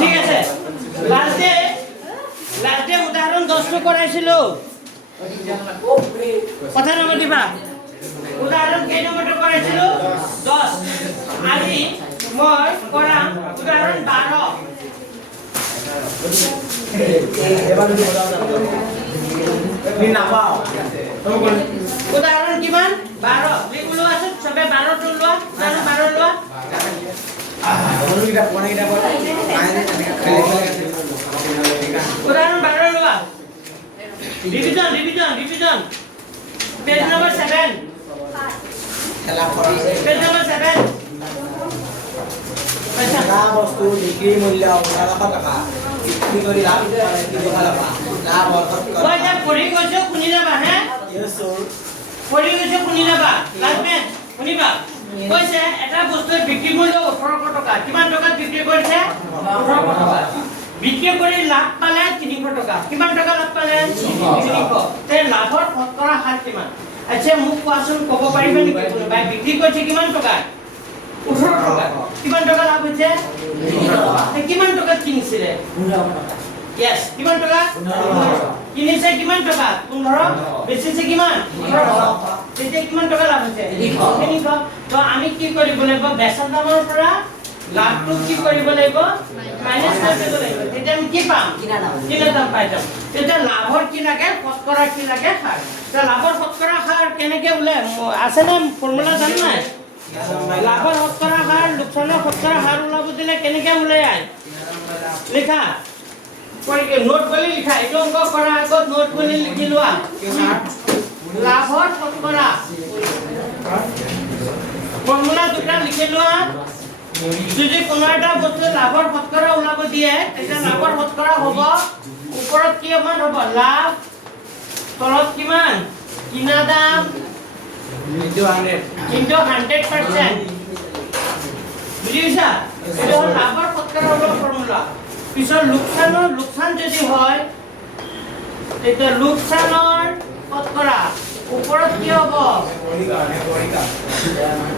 ঠিক আছে লাষ্টে উদাহৰণ 10টো কৰাইছিলো কথা নামাতিবা উদাহৰণ কেই নম্বৰটো কৰাইছিলো 10 আজি মই কৰাম উদাহৰণ 12 উদাহৰণ কিমান 12 লিখলো আছে সবে 12 টো লোৱা উদাহৰণ 12 লোৱা উদাহৰণ 12 লোৱা revision page number 7 page number 7 এটা বস্তু বিক্ৰি মূল্য 15,000 টাকা বিক্ৰি কৰি লাভ 3,000 টাকা লাভ অর্থাৎ কই যা পঢ়ি গৈছো শুনি যাবা হে পঢ়ি গৈছো শুনি যাবা ক্লাসমেট শুনিবা কৈছে এটা বস্তুৰ বিক্ৰি মূল্য 18,000 টাকা কিমান টকা বিক্ৰি কৰিছে 18,000 টাকা বিক্ৰি কৰি লাভ পালে 300 টাকা কিমান টকা লাভ পালে 300 তে লাভৰ শতকৰা হাৰ কিমান আচ্ছা মোক কোৱাচোন ক'ব পাৰিবা নেকি কোনোবাই বিক্ৰি কৰিছে কিমান টকা 18 টাকা কিমান টকা লাভ হৈছে 300 টাকা তে কিমান টকা কিনিছিলে 15 টাকা यस কিমান টকা 15 কিনিছে কিমান টকা 15 বেচিছে কিমান 18 তেতিয়া কিমান টকা লাভ হৈছে 300 তো আমি কি কৰিব লাগিব বেচা দামৰ পৰা লাভটো কি কৰিব লাগিব মাইনাস কৰিব লাগিব তেতিয়া আমি কি পাম কিনা দাম পাই যাম তেতিয়া লাভৰ কি লাগে শতকৰা কি লাগে হাৰ তো লাভৰ শতকৰা হাৰ কেনেকে ওলাই আছে না ফৰ্মুলা জান নাই লাভৰ শতকৰা হাৰ লোকচানৰ শতকৰা হাৰ ওলাব দিলে কেনেকে ওলাই আই লিখা নোট বলি লিখা এটো অংক কৰা আগত নোট বলি লিখি লোৱা লাভৰ শতকৰা ফৰ্মুলা দুটা লিখি লোৱা যদি কোনো এটা বস্তু লাভৰ শতকৰা ওলাব দিয়ে তেতিয়া লাভৰ শতকৰা হ'ব ওপৰত কি মান হ'ব লাভ তলত কিমান কিনা দাম into 100% বুঝিছা এটা হল লাভৰ শতকৰা হল ফৰ্মুলা পিছৰ লোকসান যদি হয় তেতিয়া লোকসানৰ শতকৰা ওপৰত কি হ'ব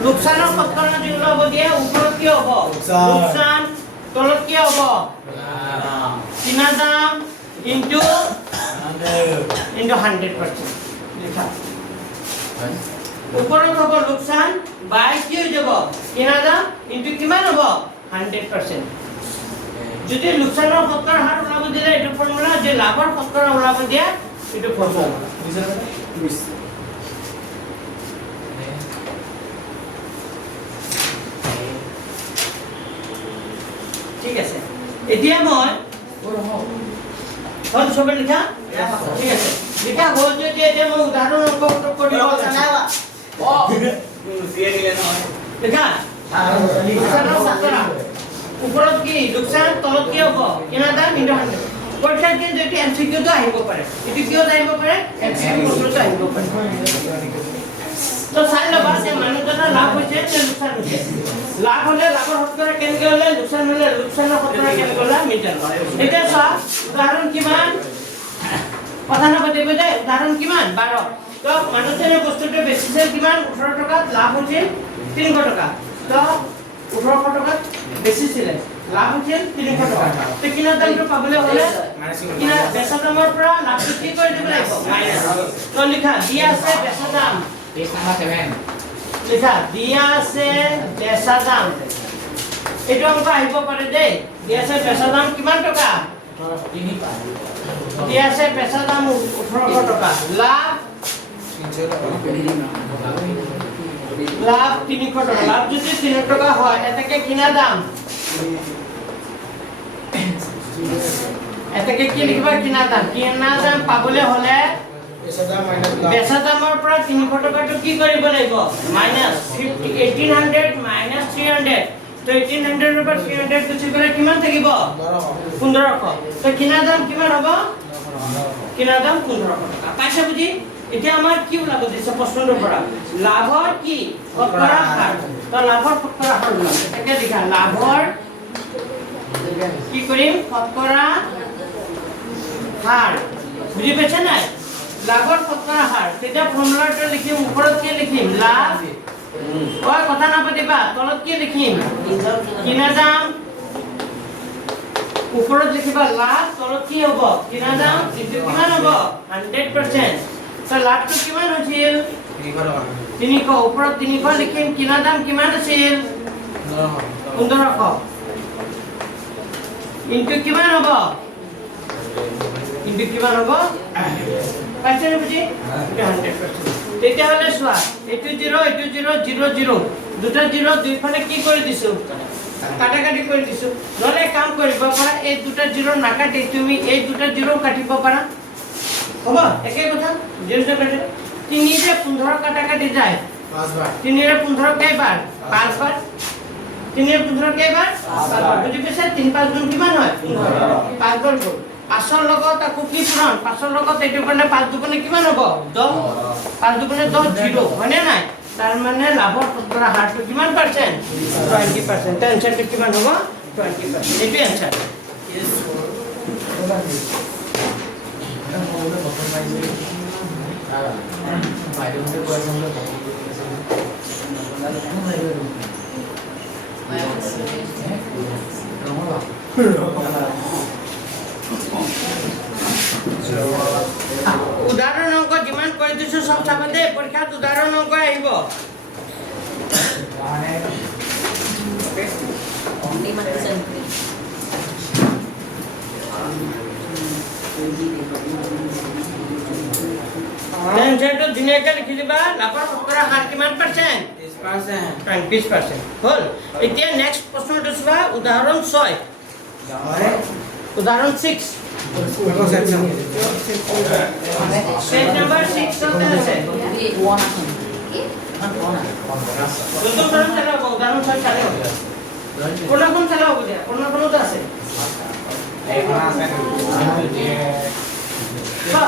লোকসানৰ শতকৰা যদি ওলাব দিয়ে ওপৰত কি হ'ব লোকসান তলত কি হ'ব কিনা দাম into 100% লিখা ওপৰত হ'ব লোকসান বাই কি হৈ যাব কিনা দাম into কিমান হ'ব 100% যদি লোকসানৰ শতকৰা হাৰ ওলাব দিলে এটো ফৰ্মুলা যে লাভৰ শতকৰা ওলাব দিয়া এটো ফৰ্মুলা ঠিক আছে এতিয়া মই হল সবে লিখা ঠিক আছে লিখা হল যদি এতিয়া মই উদাহৰণ অংক কৰি লিখা লোকসানৰ শতকৰা ওপৰত কি লোকসান তলত কি হ'ব কিনা দাম into 100 পৰীক্ষাত কিন্তু এটি এমসিকিউ তো আহিব পাৰে এটি কিয় আহিব পাৰে এমসিকিউ প্ৰশ্নটো আহিব পাৰে তো চাই লবা যে মানুহজনৰ লাভ হৈছে নে লোকসান হৈছে লাভ হলে লাভৰ শতকৰা কেনেকৈ হলে লোকসান হলে লোকসানৰ শতকৰা কেনেকৈ হলে মিটাৰ এতিয়া চোৱা উদাহৰণ কিমান কথা নাপাতিব যে উদাহৰণ কিমান 12 তো মানুহজনে বস্তুটো বেচিছিল কিমান 18 টকাত লাভ হৈছিল 300 টকা তো 1800 টকাত বেচিছিলে লাভ হৈছিল 300 টকা তো কিনা দামটো পাবলৈ হলে কিনা বেচা দামৰ পৰা লাভটো কি কৰি দিব লাগিব মাইনাস তো লিখা দিয়া আছে বেচা দাম পেজ নাম্বাৰ 7 লিখা দিয়া আছে বেচা দাম এটো অংক আহিব পাৰে দেই দিয়া আছে বেচা দাম কিমান টকা 3 দিয়া আছে বেচা দাম 1800 টকা লাভ 300 টকা লাভ 300 টাকা লাভ যদি 300 টাকা হয় এটাকে কিনা দাম এটাকে কি লিখবা কিনা দাম পাবলে হলে বেচা দামৰ পৰা 300 টাকাটো কি কৰিব লাগিব মাইনাস 1800 মাইনাস 300 তো 1800 ৰ পৰা 300 গুছি গলে কিমান থাকিব 1500 তো কিনা দাম কিমান হ'ব কিনা দাম 1500 টাকা পাইছা বুজি এতিয়া আমাৰ কি ওলাব দিছে প্ৰশ্নটোৰ পৰা লাভৰ কি শতকৰা হাৰ তো লাভৰ শতকৰা হাৰ ওলাব একে লিখা লাভৰ কি কৰিম শতকৰা হাৰ বুজি পাইছা নাই লাভৰ শতকৰা হাৰ তেতিয়া ফৰ্মুলাটো লিখিম ওপৰত কি লিখিম লাভ ওই কথা নাপাতিবা তলত কি লিখিম কিনা দাম ওপৰত লিখিবা লাভ তলত কি হ'ব কিনা দাম ইটো কিমান হ'ব 100% তো লাভটো কিমান হৈছিল 300 ওপৰত 300 লিখিম কিনা দাম কিমান আছিল 1500 ইনটু কিমান হ'ব ইনটু কিমান হ'ব পাইছে নে বুজি 100% তেতিয়া হলে চোৱা এটো 0 এটো 0 0 0 দুটা 0 দুইফালে কি কৰি দিছো কাটাকাটি কৰি দিছো নহলে কাম কৰিব পাৰা এই দুটা 0 নাকাটি তুমি এই দুটা 0 কাটিব পাৰা হ'ব একে কথা 0 কাটে 3 ৰে 15 কাটাকাটি যায় 5 বাৰ 3 ৰে 15 কেইবাৰ 5 বাৰ 3 ৰে 15 কেইবাৰ 5 বাৰ বুজি পাইছা 3 5 গুণ কিমান হয় 5 বাৰ গুণ 5 ৰ লগত আকৌ কি পূৰণ 5 ৰ লগত এইটো কাৰণে 5 দুগুণে কিমান হ'ব 10 5 দুগুণে 10 0 হয়নে নাই তাৰ মানে লাভৰ শতকৰা হাৰটো কিমান পাৰ্চেন্ট 20% টেনচনটো কিমান হ'ব 20% এইটো আনসাৰ উদাহৰণ অংক যিমান কৰি দিছো সব চাবতে পৰীক্ষাত উদাহৰণ অংক আহিব টেনচনটো ধুনীয়াকৈ লিখি দিবা লাভৰ শতকৰা হাৰ কিমান পাৰ্চেন্ট 20% হল এতিয়া নেক্সট প্ৰশ্নটো চোৱা উদাহৰণ 6 উদাহৰণ 6 পেজ নম্বৰ 6 তে আছে উদাহৰণ 6 চালে হ'ব কোনখন চালে হ'ব দিয়া কোনখনত আছে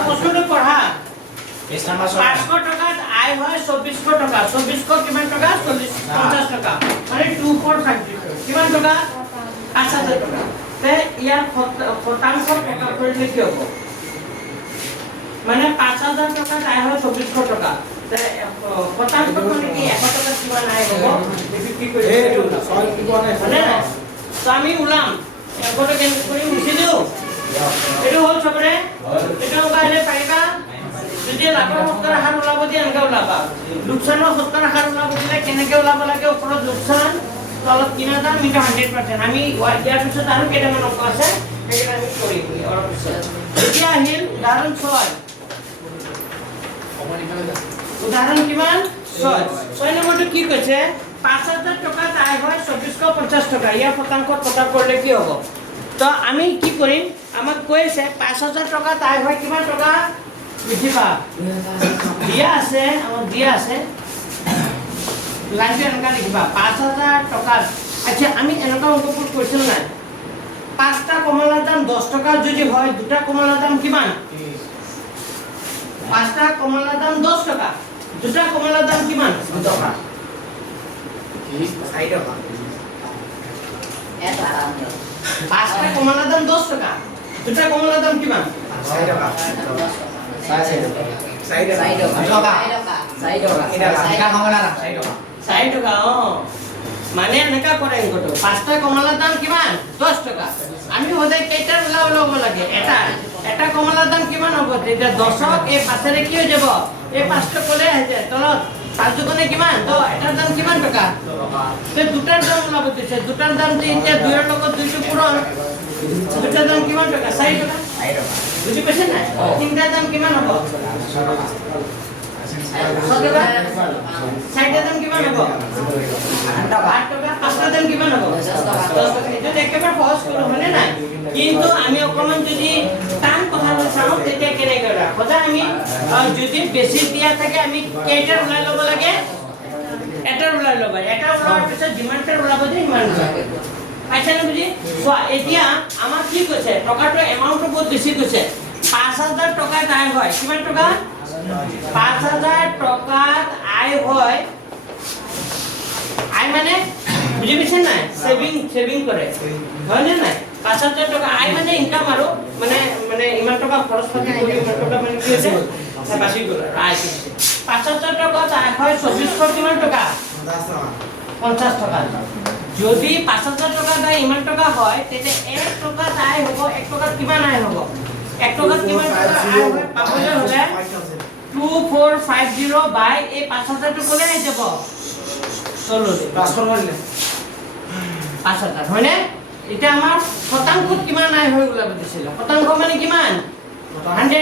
প্ৰশ্নটো পঢ়া 500 টকাত আয় হয় 2400 টকা 2400 কিমান টকা 50 টকা মানে 2450 কিমান টকা 5000 টকা তে ইয়াৰ শতাংশ টকা কৰিলে কি হ'ব মানে 5000 টকাত আয় হয় 2400 টকা তে শতাংশ মানে কি 100 টকা কিমান আয় হ'ব কি কৰি এইটো 6 কি কোৱা নাই তো আমি উলাম এবাৰে কেন কৰি মুছি দিও এটো হল সবৰে এটা উগাইলে পাৰিবা যদি লাভৰ শতকৰা হাৰ ওলাব দি এনেকা ওলাবা লোকসানৰ শতকৰা হাৰ ওলাব দিলে কেনেকৈ ওলাব লাগে ওপৰত লোকসান তলত কিনা দাম এটা 100% আমি ইয়াৰ পিছত আৰু কেইটামান অংক আছে সেইকেইটা আমি কৰিম অলপ পিছত এতিয়া আহিল উদাহৰণ 6 উদাহৰণ কিমান 6 নম্বৰটো কি কৈছে 5000 টকা আয় হয় 2450 টকা ইয়াৰ শতাংশ পতা কৰিলে কি হ'ব তো আমি কি কৰিম আমাক কৈছে 5000 টকা আয় হয় কিমান টকা লিখিবা দিয়া আছে আমাৰ দিয়া আছে লাইনটো এনেকা লিখিবা 5000 টকা আচ্ছা আমি এনেকা অংকবোৰ কৈছিল না পাঁচটা কমলাৰ দাম 10 টকা যদি হয় দুটা কমলাৰ দাম কিমান পাঁচটা কমলাৰ দাম 10 টকা দুটা কমলাৰ দাম কিমান 2 টকা 4 টকা এটা পাঁচটা কমলাৰ দাম 10 টকা দুটা কমলাৰ দাম কিমান 4 টকা 4 টকা মানে এনেকা কৰে অংকটো পাঁচটা কমলাৰ দাম কিমান 10 টকা আমি সদায় কেইটা ওলাব লাগে এটা কমলাৰ দাম কিমান হ'ব তেতিয়া 10ক এই পাঁচৰে কি হৈ যাব এই পাঁচটা কলে আছে তলত পাঁচ দুগুণে কিমান তো এটাৰ দাম কিমান টকা তে দুটাৰ দাম ওলাব দিছে দুটাৰ দাম যে এতিয়া দুইৰ লগত দুইটো পূৰণ দুটাৰ দাম কিমান টকা 4 টকা বুজি পাইছে না তিনটাৰ দাম কিমান হ'ব 100 টকা 60টার দাম কিমান হ'ব 8 টকা 5টার দাম কিমান হ'ব 10 টকা এটা একেবাৰে সহজ কৰিব হলে নাই কিন্তু আমি অকমান যদি টান কথা চাওঁ তেতিয়া কেনে কৰা কথা আমি যদি বেছি দিয়া থাকে আমি কেইটাৰ ওলাই ল'ব লাগে এটাৰ ওলাই ল'ব এটা ওলোৱাৰ পিছত যিমানটাৰ ওলাব যে সিমান পাইছা নে বুজি চোৱা এতিয়া আমাৰ কি কৈছে টকাটো এমাউন্টটো বহুত বেছি কৈছে 5000 টকা আয় হয় কিমান টকা 5000 টকা আয় হয় আয় মানে বুজি পাইছে না সেভিং কৰে হয় না নাই 5000 টকা আয় মানে ইনকাম আৰু মানে ইমান টকা খৰচ পাতি কৰি ইমান টকা মানে কি হৈছে বাছি গ'ল ৰাইট 5000 টকাত আয় হয় 2400 কিমান টকা 50 টকা যদি 5000 টকা দাই ইমান টকা হয় তেতিয়া 1 টকা আয় হ'ব 1 টকা কিমান আয় হ'ব 1 টকা কিমান টকা আয় হয় পাবলৈ হলে 2450 বাই এই 5000 টো কোনে আহি যাব চলো 5000 হয়নে এটা আমাৰ শতাংশত কিমান আয় হৈ গলা বুজিছিল শতাংশ মানে কিমান 100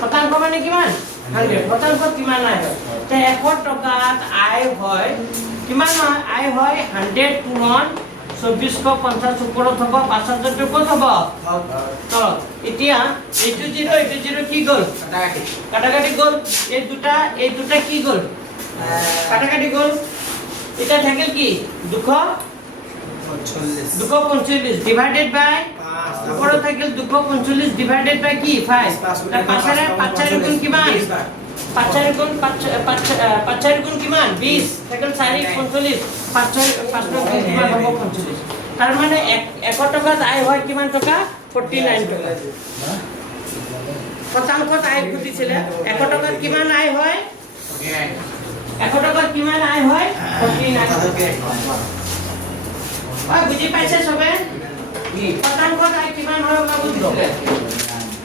শতাংশ মানে কিমান 100 শতাংশত কিমান আয় হয় তে 100 টকাত আয় হয় কিমান আয় হয় 100 পূৰণ 2450 ওপৰত হ'ব 5000 টো ক'ত হ'ব তো এতিয়া এইটো জিৰো কি গ'ল কাটাকাটি গ'ল এই দুটা কি গ'ল কাটাকাটি গ'ল এটা থাকিল কি 245 ডিভাইডেড বাই ওপৰত থাকিল 245 ডিভাইডেড বাই কি 5 তাৰ পাছৰে গুণ কিমান পাঁচৰ গুণ কিমান 20 থাকিল 445 পাঁচৰ গুণ কিমান হ'ব 45 তাৰ মানে 100 টকাত আয় হয় কিমান টকা 49 টকা শতাংশত আয় খুদিছিলে 100 টকাত কিমান আয় হয় 100 টকাত কিমান আয় হয় 49 বুজি পাইছে সবে শতাংশত আয় কিমান হয় ওলা বুজিছিলে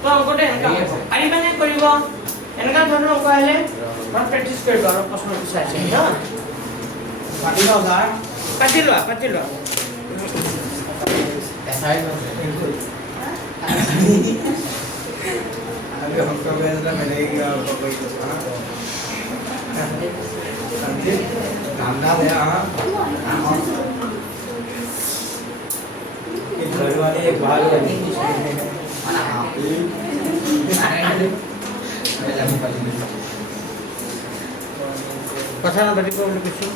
তো অংকটো এনেকা পাৰিবানে কৰিব এনেকা ধৰণৰ অংক আহিলে মই প্ৰেক্টিছ কৰিব আৰু প্ৰশ্ন বিচাৰিছে হা পাতি লোৱা কথা নাপাতিব বুলি কৈছো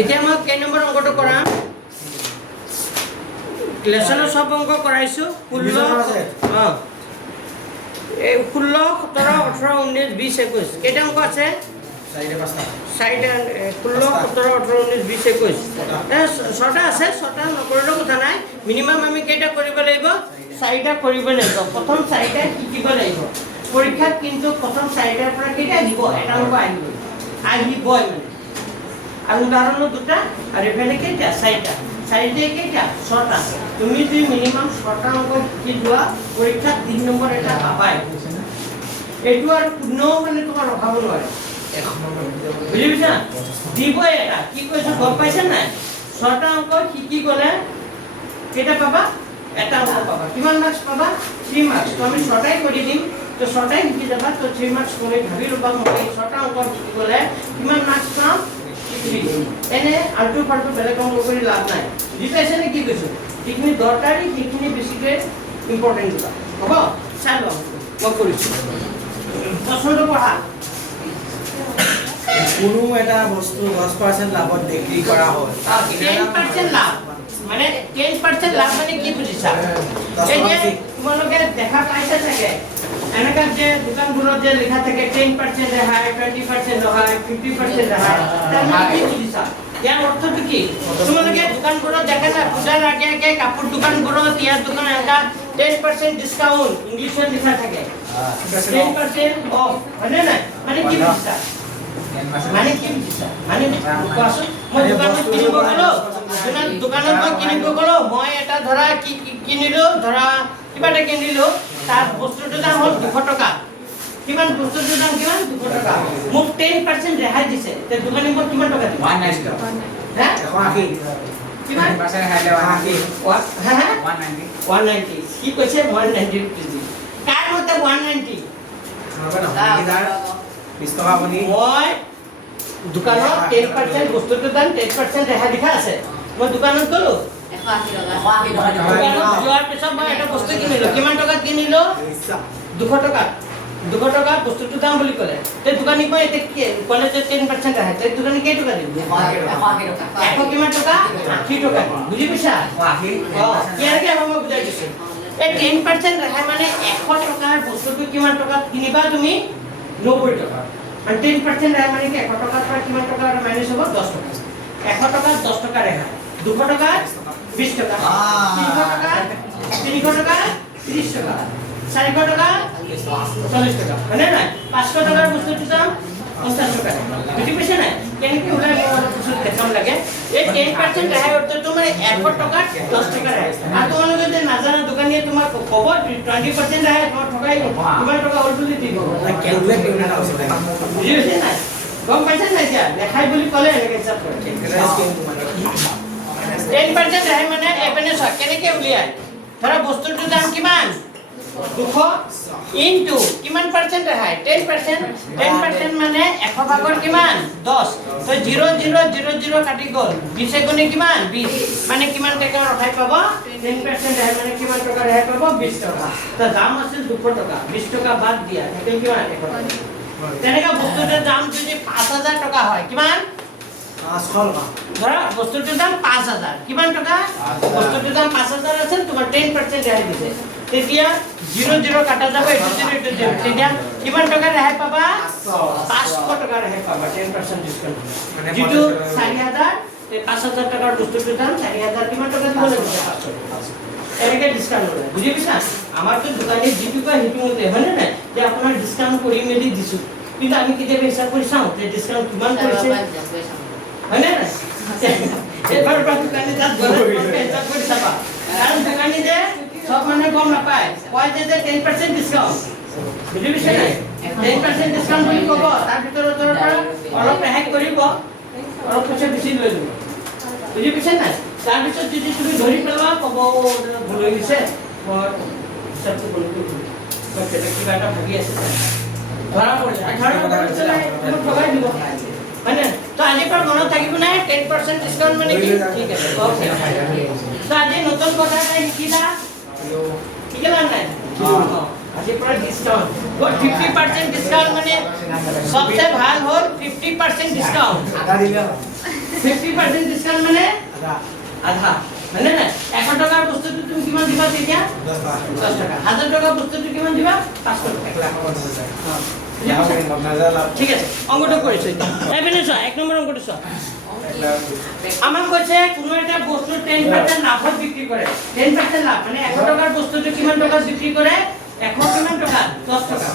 এতিয়া মই কেই নম্বৰ অংকটো কৰাম লেসনৰ সব অংক কৰাইছো 16 এই 16 17 18 19 20 21 কেইটা অংক আছে 16 17 18 19 20 21 ছটা আছে ছটা নকৰিলেও কথা নাই মিনিমাম আমি কেইটা কৰিব লাগিব চাৰিটা কৰিব লাগিব প্ৰথম চাৰিটা শিকিব লাগিব পৰীক্ষাত কিন্তু প্ৰথম চাৰিটাৰ পৰা কেইটা দিব এটা অংক আহিবই মানে আৰু উদাহৰণ দুটা আৰু এফালে কেইটা চাৰিটা কেইটা ছটা তুমি যদি মিনিমাম ছটা অংক শিকি যোৱা পৰীক্ষাত 3 নম্বৰ এটা পাবাই এইটো আৰু কোনেও মানে তোমাৰ ৰখাব নোৱাৰে বুজি পাইছা দিবই এটা কি কৈছো গম পাইছা নাই ছটা অংক শিকি গলে কেইটা পাবা এটা অংক পাবা কিমান মাৰ্কস পাবা 3 মাৰ্কস তো আমি ছটাই কৰি দিম তো ছটাই শিকি যাবা তো 3 মাৰ্কস তুমি ভাবি লবা মই ছটা অংক শিকি গলে কিমান মাৰ্কস পাম এনে আল্টু ফাল্টু বেলেগ অংক কৰি লাভ নাই বুজি পাইছে নে কি কৈছো যিখিনি দৰকাৰী যিখিনি বেছিকৈ ইম্পৰ্টেণ্ট হ'ব চাই লওঁ মই কৰিছো প্ৰশ্নটো পঢ়া কোনো এটা বস্তু 10% লাভত বিক্ৰী কৰা হয় 10% লাভ মানে 10% লাভ মানে কি বুজিছা এই যে তোমালোকে দেখা পাইছা চাগে এনেকা যে দোকানবোৰত যে লিখা থাকে 10% ৰেহাই 20% ৰেহাই 50% ৰেহাই তাৰ মানে কি বুজিছা ইয়াৰ অৰ্থটো কি তোমালোকে দোকানবোৰত দেখা না পূজাৰ আগে কাপোৰ দোকানবোৰত ইয়াৰ দোকান এনেকা 10% ডিসকাউন্ট ইংলিছত লিখা থাকে 10% অফ হয়নে নাই মানে কি বুজিছা মানে কি বুজিছা মানে কোৱাচোন মই দোকানত কিনিব গলো দোকানত মই কিনিব গলো মই এটা ধৰা কি কিনিলো ধৰা কিবা এটা কিনিলো তাৰ বস্তুটোৰ দাম হ'ল 200 টকা কিমান বস্তুটোৰ দাম কিমান 200 টকা মোক 10% ৰেহাই দিছে তে দোকানী মোক কিমান টকা দিব 190 টকা হে 180 কিমান 10% ৰেহাই দিলে 180 হা 190 কি কৈছে 190 रुपीस কাৰ মতে 190 20 টকা আপুনি মই দোকানত 10% বস্তুটোৰ দাম 10% ৰেহাই লিখা আছে মই দোকানত গলো 180 টকা যোৱাৰ পিছত মই এটা বস্তু কিনিলো কিমান টকাত কিনিলো 200 টকা 200 টকা বস্তুটোৰ দাম বুলি ক'লে তে দোকানী কয় এতে কি ক'লে যে 10% ৰেহাই তে দোকানী কেই টকা দিব 180 টকা 100 কিমান টকা 80 টকা বুজি পাইছা 180 কিয়াৰকে মই বুজাই দিছো এই 10% ৰেহাই মানে 100 টকাৰ বস্তুটো কিমান টকাত কিনিবা তুমি 90 টকা আৰু 10% ৰেহাই মানে কি 100 টকাৰ পৰা কিমান টকা মাইনাস হ'ব 10 টকা 100 টকা 10 টকা ৰেহাই 200 টকা 20 টকা 300 টকা 300 টকা 30 টকা 400 টকা 40 টকা হয়নে নাই 500 টকাৰ বস্তুটোৰ দাম 50 টকা বুজি পাইছে নাই কেনেকৈ ওলাই বস্তু দেখাম লাগে এই 10% ৰেহাই অৰ্থাৎ তোমাৰ 100 টকা 10 টকা ৰেহাই আৰু তোমালোকে যে নাজানা দোকানীয়ে তোমাক ক'ব 20% ৰেহাই তোমাৰ ঠগাই কিমান টকা হ'ল বুলি দিব কেলকুলেট কৰিব না আছে বুজি পাইছে নাই গম পাইছে নাই এতিয়া দেখাই বুলি ক'লে এনেকৈ হিচাপ কৰে 10% ৰেহাই মানে এপেনে চোৱা কেনেকৈ উলিয়াই ধৰা বস্তুটোৰ দাম কিমান 200 ইনটু কিমান পাৰ্চেন্ট ৰেহাই 10% মানে 100 ভাগৰ কিমান 10 তো 0000 কাটি গ'ল 20 গুণে কিমান 20 মানে কিমান টকা ৰেহাই পাব 10% ৰেহাই মানে কিমান টকা ৰেহাই পাব 20 টকা তো দাম আছিল 200 টকা 20 টকা বাদ দিয়া সেইটো কিমান 100 টকা তেনেকা বস্তুটোৰ দাম যদি 5000 টকা হয় কিমান 500 টকা ধৰা বস্তুটোৰ দাম 5000 কিমান টকা বস্তুটোৰ দাম 5000 আছিল তোমাৰ 10% ৰেহাই দিছে তেতিয়া 00 কাটা যাব এটো 0 তেতিয়া কিমান টকা ৰেহাই পাবা 500 টকা ৰেহাই পাবা 10% ডিসকাউন্ট মানে যেটো 4000 5000 টকাৰ বস্তুটোৰ দাম 4000 কিমান টকা দিব লাগিব 500 এনেকে ডিসকাউন্ট হয় বুজি পাইছা আমাৰটো দোকানী যেটো কয় হেতু মতে হয়নে নাই যে আপোনাৰ ডিসকাউন্ট কৰি মেলি দিছো কিন্তু আমি কেতিয়াবা হিসাব কৰি চাও যে ডিসকাউন্ট কিমান কৰিছে হয়নে নাই এবাৰ দোকানী তাত গলে হিসাব কৰি চাবা কাৰণ দোকানী যে সব মানে কম নাপায় কয় যে 10% ডিসকাউন্ট বুজি পাইছে নাই 10% ডিসকাউন্ট বুলি ক'ব তাৰ ভিতৰত পৰা অলপ ৰেহাই কৰিব অলপ পইচা বেছি লৈ দিব বুজি পাইছে নাই তাৰ ভিতৰত যদি তুমি ধৰি পেলোৱা ক'ব ভুল হৈ গৈছে মই হিচাপটো ভুল কৰিলোঁ কিবা এটা ভাগি আছে ধৰা পৰিছে 18% তুমি ঠগাই দিব মানে তো আজি পৰা মনত থাকিব নাই 10% ডিসকাউন্ট মানে কি ঠিক আছে ওকে তো আজি নতুন কথা এটা শিকিলা ঠিক আছে নাই আজি পৰা ডিসকাউন্ট और 50% ডিসকাউন্ট মানে সবচেয়ে ভাল হল 50% ডিসকাউন্ট আধা দিলে 50% ডিসকাউন্ট মানে আধা মানে না 100 টাকার বস্তুটো তুমি কিমান দিবা তেতিয়া 10 টাকা 1000 টাকা বস্তুটো কিমান দিবা 500 টাকা 1,50,000 ঠিক আছে অঙ্কটা করেছে এবেনে সো এক নম্বর অঙ্কটা সো আমার কইছে কোনো একটা বস্তু 10% লাভত বিক্রি করে 10% লাভ মানে 100 টাকার বস্তুটো কিমান টাকা বিক্রি করে 100 কিমান টাকা 10 টাকা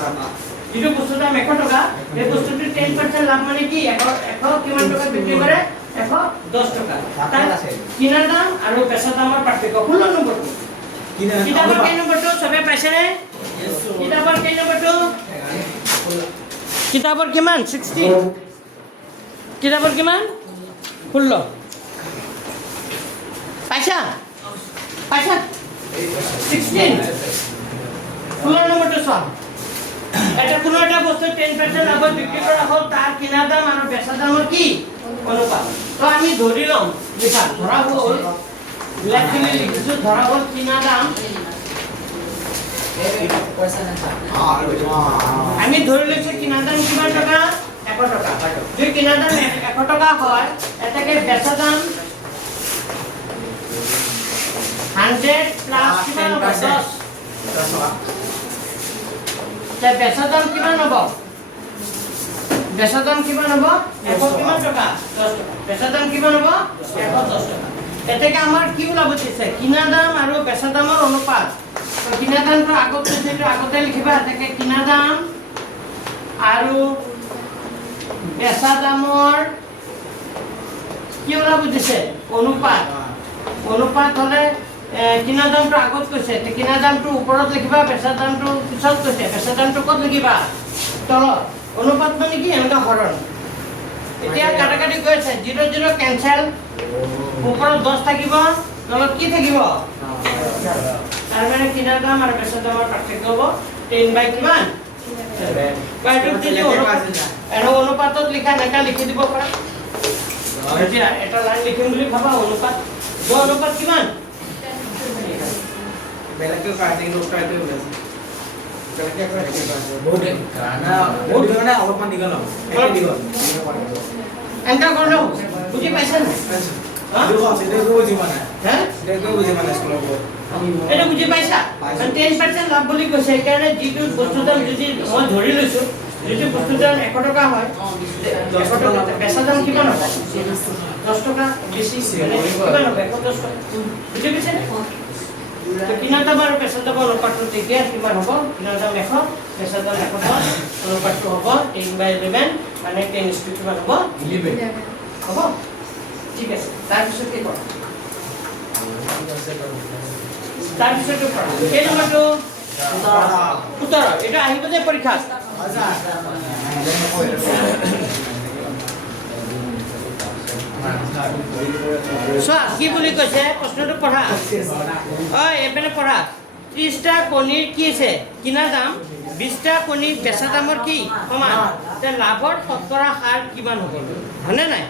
যেটো বস্তুর দাম 100 টাকা এই বস্তুটির 10% লাভ মানে কি 100 কিমান টাকা বিক্রি করে 110 টাকা কিনার দাম আর বেচা দামৰ পাৰ্থক্য 16 নম্বৰটো কিতাপৰ কেই নম্বৰটো সবে পাইছে নে কিতাপৰ কেই নম্বৰটো কিতাপৰ কিমান 16 কিতাপৰ কিমান 16 পাইছা পাইছা 16 16 নম্বৰটো চোৱা এটা কোনো একটা বস্তু 10% লাভত বিক্ৰি কৰা হল তাৰ কিনা দাম আৰ বেচা দামৰ কি অনুপাত তো আমি ধৰি লম লিখা ধৰা হল লেখনি লিখিছো ধৰা হল কিনা দাম আমি ধৰি লৈছো কিনা দাম কিমান টকা 100 টকা যদি কিনা দাম 100 টকা হয় এটাকে বেচা দাম 100 প্লাস কিমান 10 টকা তে বেচা দাম কিমান হ'ব বেচা দাম কিমান হ'ব 100 কিমান টকা 10 টকা বেচা দাম কিমান হ'ব 110 টকা এটাকে আমাৰ কি ওলাব দিছে কিনা দাম আৰু বেচা দামৰ অনুপাত তো কিনা দামটো আগতে যেটো আগতে লিখিবা এটাকে কিনা দাম আৰু বেচা দামৰ কি ওলাব দিছে অনুপাত অনুপাত হলে কিনা দামটো আগত কৈছে তে কিনা দামটো ওপৰত লিখিবা বেচা দামটো পিছত কৈছে বেচা দামটো কত লিখিবা তলত অনুপাত মানে কি এনেকা হৰণ এতিয়া কাটাকাটি কৈছে 00 ক্যান্সেল ওপৰত 10 থাকিব তলত কি থাকিব তাৰ মানে কিনা দাম আৰু বেচা দামৰ পাৰ্থক্য হ'ব 10 বাই কিমান 7 যদি অনুপাতত লিখা নেকা লিখি দিব পাৰা এতিয়া এটা লাইন লিখিম বুলি ভাবা অনুপাত অনুপাত কিমান বেলেগকে কাটি কিন্তু উঠাইতে ওলাইছে বেলেগকে কাটি বহুত মানে অলপমান দীঘল হ'ব দীঘল এনেকা কৰলো বুজি পাইছা নে বুজি পাইছা এটা বুজি পাইছা 10% লাভ বুলি কৈছে কাৰণে যিটো বস্তু দাম যদি মই ধৰি লৈছো যদি বস্তু দাম 100 টকা হয় 100 টকা বেচা দাম কিমান হ'ব 10 টকা বেছি কিমান হ'ব 110 টকা বুজি পাইছা তো কিনা দাম আৰু বেচা দামৰ অনুপাতটো তেতিয়া কিমান হ'ব কিনা দাম 100 বেচা দাম 110 অনুপাতটো হ'ব 10/11 মানে 10 কিমান হ'ব 11 হ'ব ঠিক আছে তাৰপিছত কি কৰা তাৰপিছত কি কৰা এই নম্বৰটো 17 এটা আহিব যে পৰীক্ষাত চোৱা কি বুলি কৈছে প্ৰশ্নটো পঢ়া ঐ এপিনে পঢ়া 30টা কণীৰ কি আছে কিনা দাম 20টা কণীৰ বেচা দামৰ কি সমান তে লাভৰ শতকৰা হাৰ কিমান হ'ব হয়নে নাই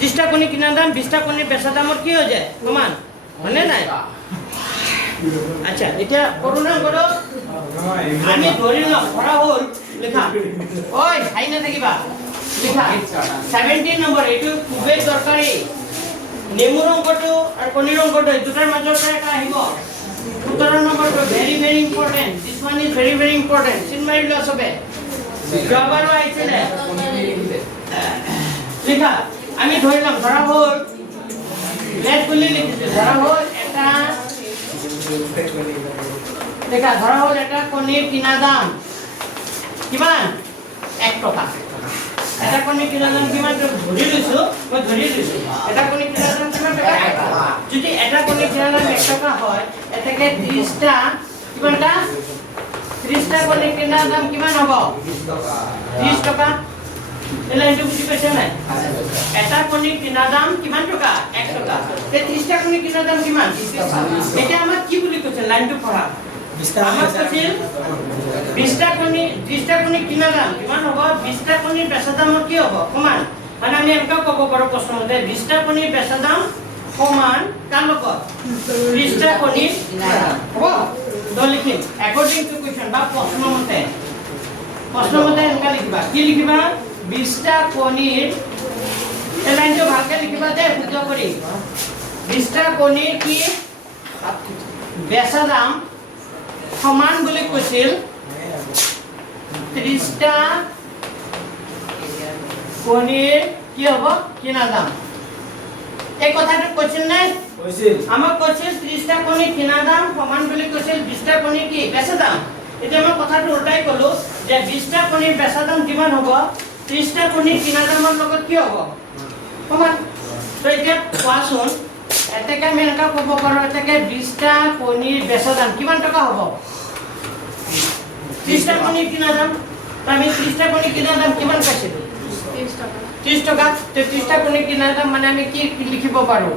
30টা কণী কিনা দাম 20টা কণীৰ বেচা দামৰ কি হৈ যায় সমান হয়নে নাই আচ্ছা এতিয়া কৰোনা কৰক আমি ধৰি লওঁ ধৰা হ'ল লিখা ঐ হাই না থাকিবা লিখা 17 নম্বৰ এইটো খুবেই দৰকাৰী নেমুৰ অংকটো আৰু কণীৰ অংকটো দুটাৰ মাজৰ পৰা এটা আহিব 17 নম্বৰটো very very important this one is very very important চিন মাৰি লোৱা সবে যোৱাবাৰো আহিছিলে লিখা আমি ধৰি লম ধৰা হ'ল লেট বুলি লিখিছো ধৰা হ'ল এটা দেখা ধৰা হ'ল এটা কণীৰ কিনা দাম কিমান 1 টকা এটা কণী কিনা দাম কিমান ধৰি লৈছো মই ধৰি লৈছো এটা কণী কিনা দাম কিমান টকা 1 টকা যদি এটা কণী কিনা দাম 1 টকা হয় এটাকে 30টা কিমানটা 30টা কণী কিনা দাম কিমান হ'ব 30 টকা এলা এইটো বুজি পাইছে নাই এটা কণী কিনা দাম কিমান টকা 1 টকা তে 30টা কণী কিনা দাম কিমান 30 টকা এটা আমাক কি বুলি কৈছে লাইনটো পঢ়া আমাক কৈছিল 20টা কণী কিনা দাম কিমান হ'ব 20টা কণীৰ বেচা দামৰ কি হ'ব সমান মানে আমি এনেকা ক'ব পাৰো প্ৰশ্নমতে 20টা কণীৰ বেচা দাম সমান কাৰ লগত 30টা কণীৰ কিনা দাম হ'ব তো লিখিম according to question বা প্ৰশ্নমতে এনেকা লিখিবা কি লিখিবা 20টা কণীৰ এই লাইনটো ভালকে লিখিবা দে শুদ্ধ কৰি 20টা কণীৰ কি বেচা দাম সমান বুলি কৈছিল 30টা কণীৰ কি হ'ব কিনা দাম এই কথাটো কৈছিল নাই কৈছিল আমাক কৈছিল 30টা কণীৰ কিনা দাম সমান বুলি কৈছিল 20টা কণীৰ কি বেচা দাম এতিয়া মই কথাটো উল্টাই ক'লো যে 20টা কণীৰ বেচা দাম কিমান হ'ব 30টা কণীৰ কিনা দামৰ লগত কি হ'ব সমান তো এতিয়া কোৱাচোন এটাকে আমি এনেকা ক'ব পাৰো এটাকে 20টা কণীৰ বেচা দাম কিমান টকা হ'ব 30টা কণীৰ কিনা দাম আমি 30টা কণীৰ কিনা দাম কিমান পাইছিলো 30 টকা তে 30টা কণীৰ কিনা দাম মানে আমি কি লিখিব পাৰো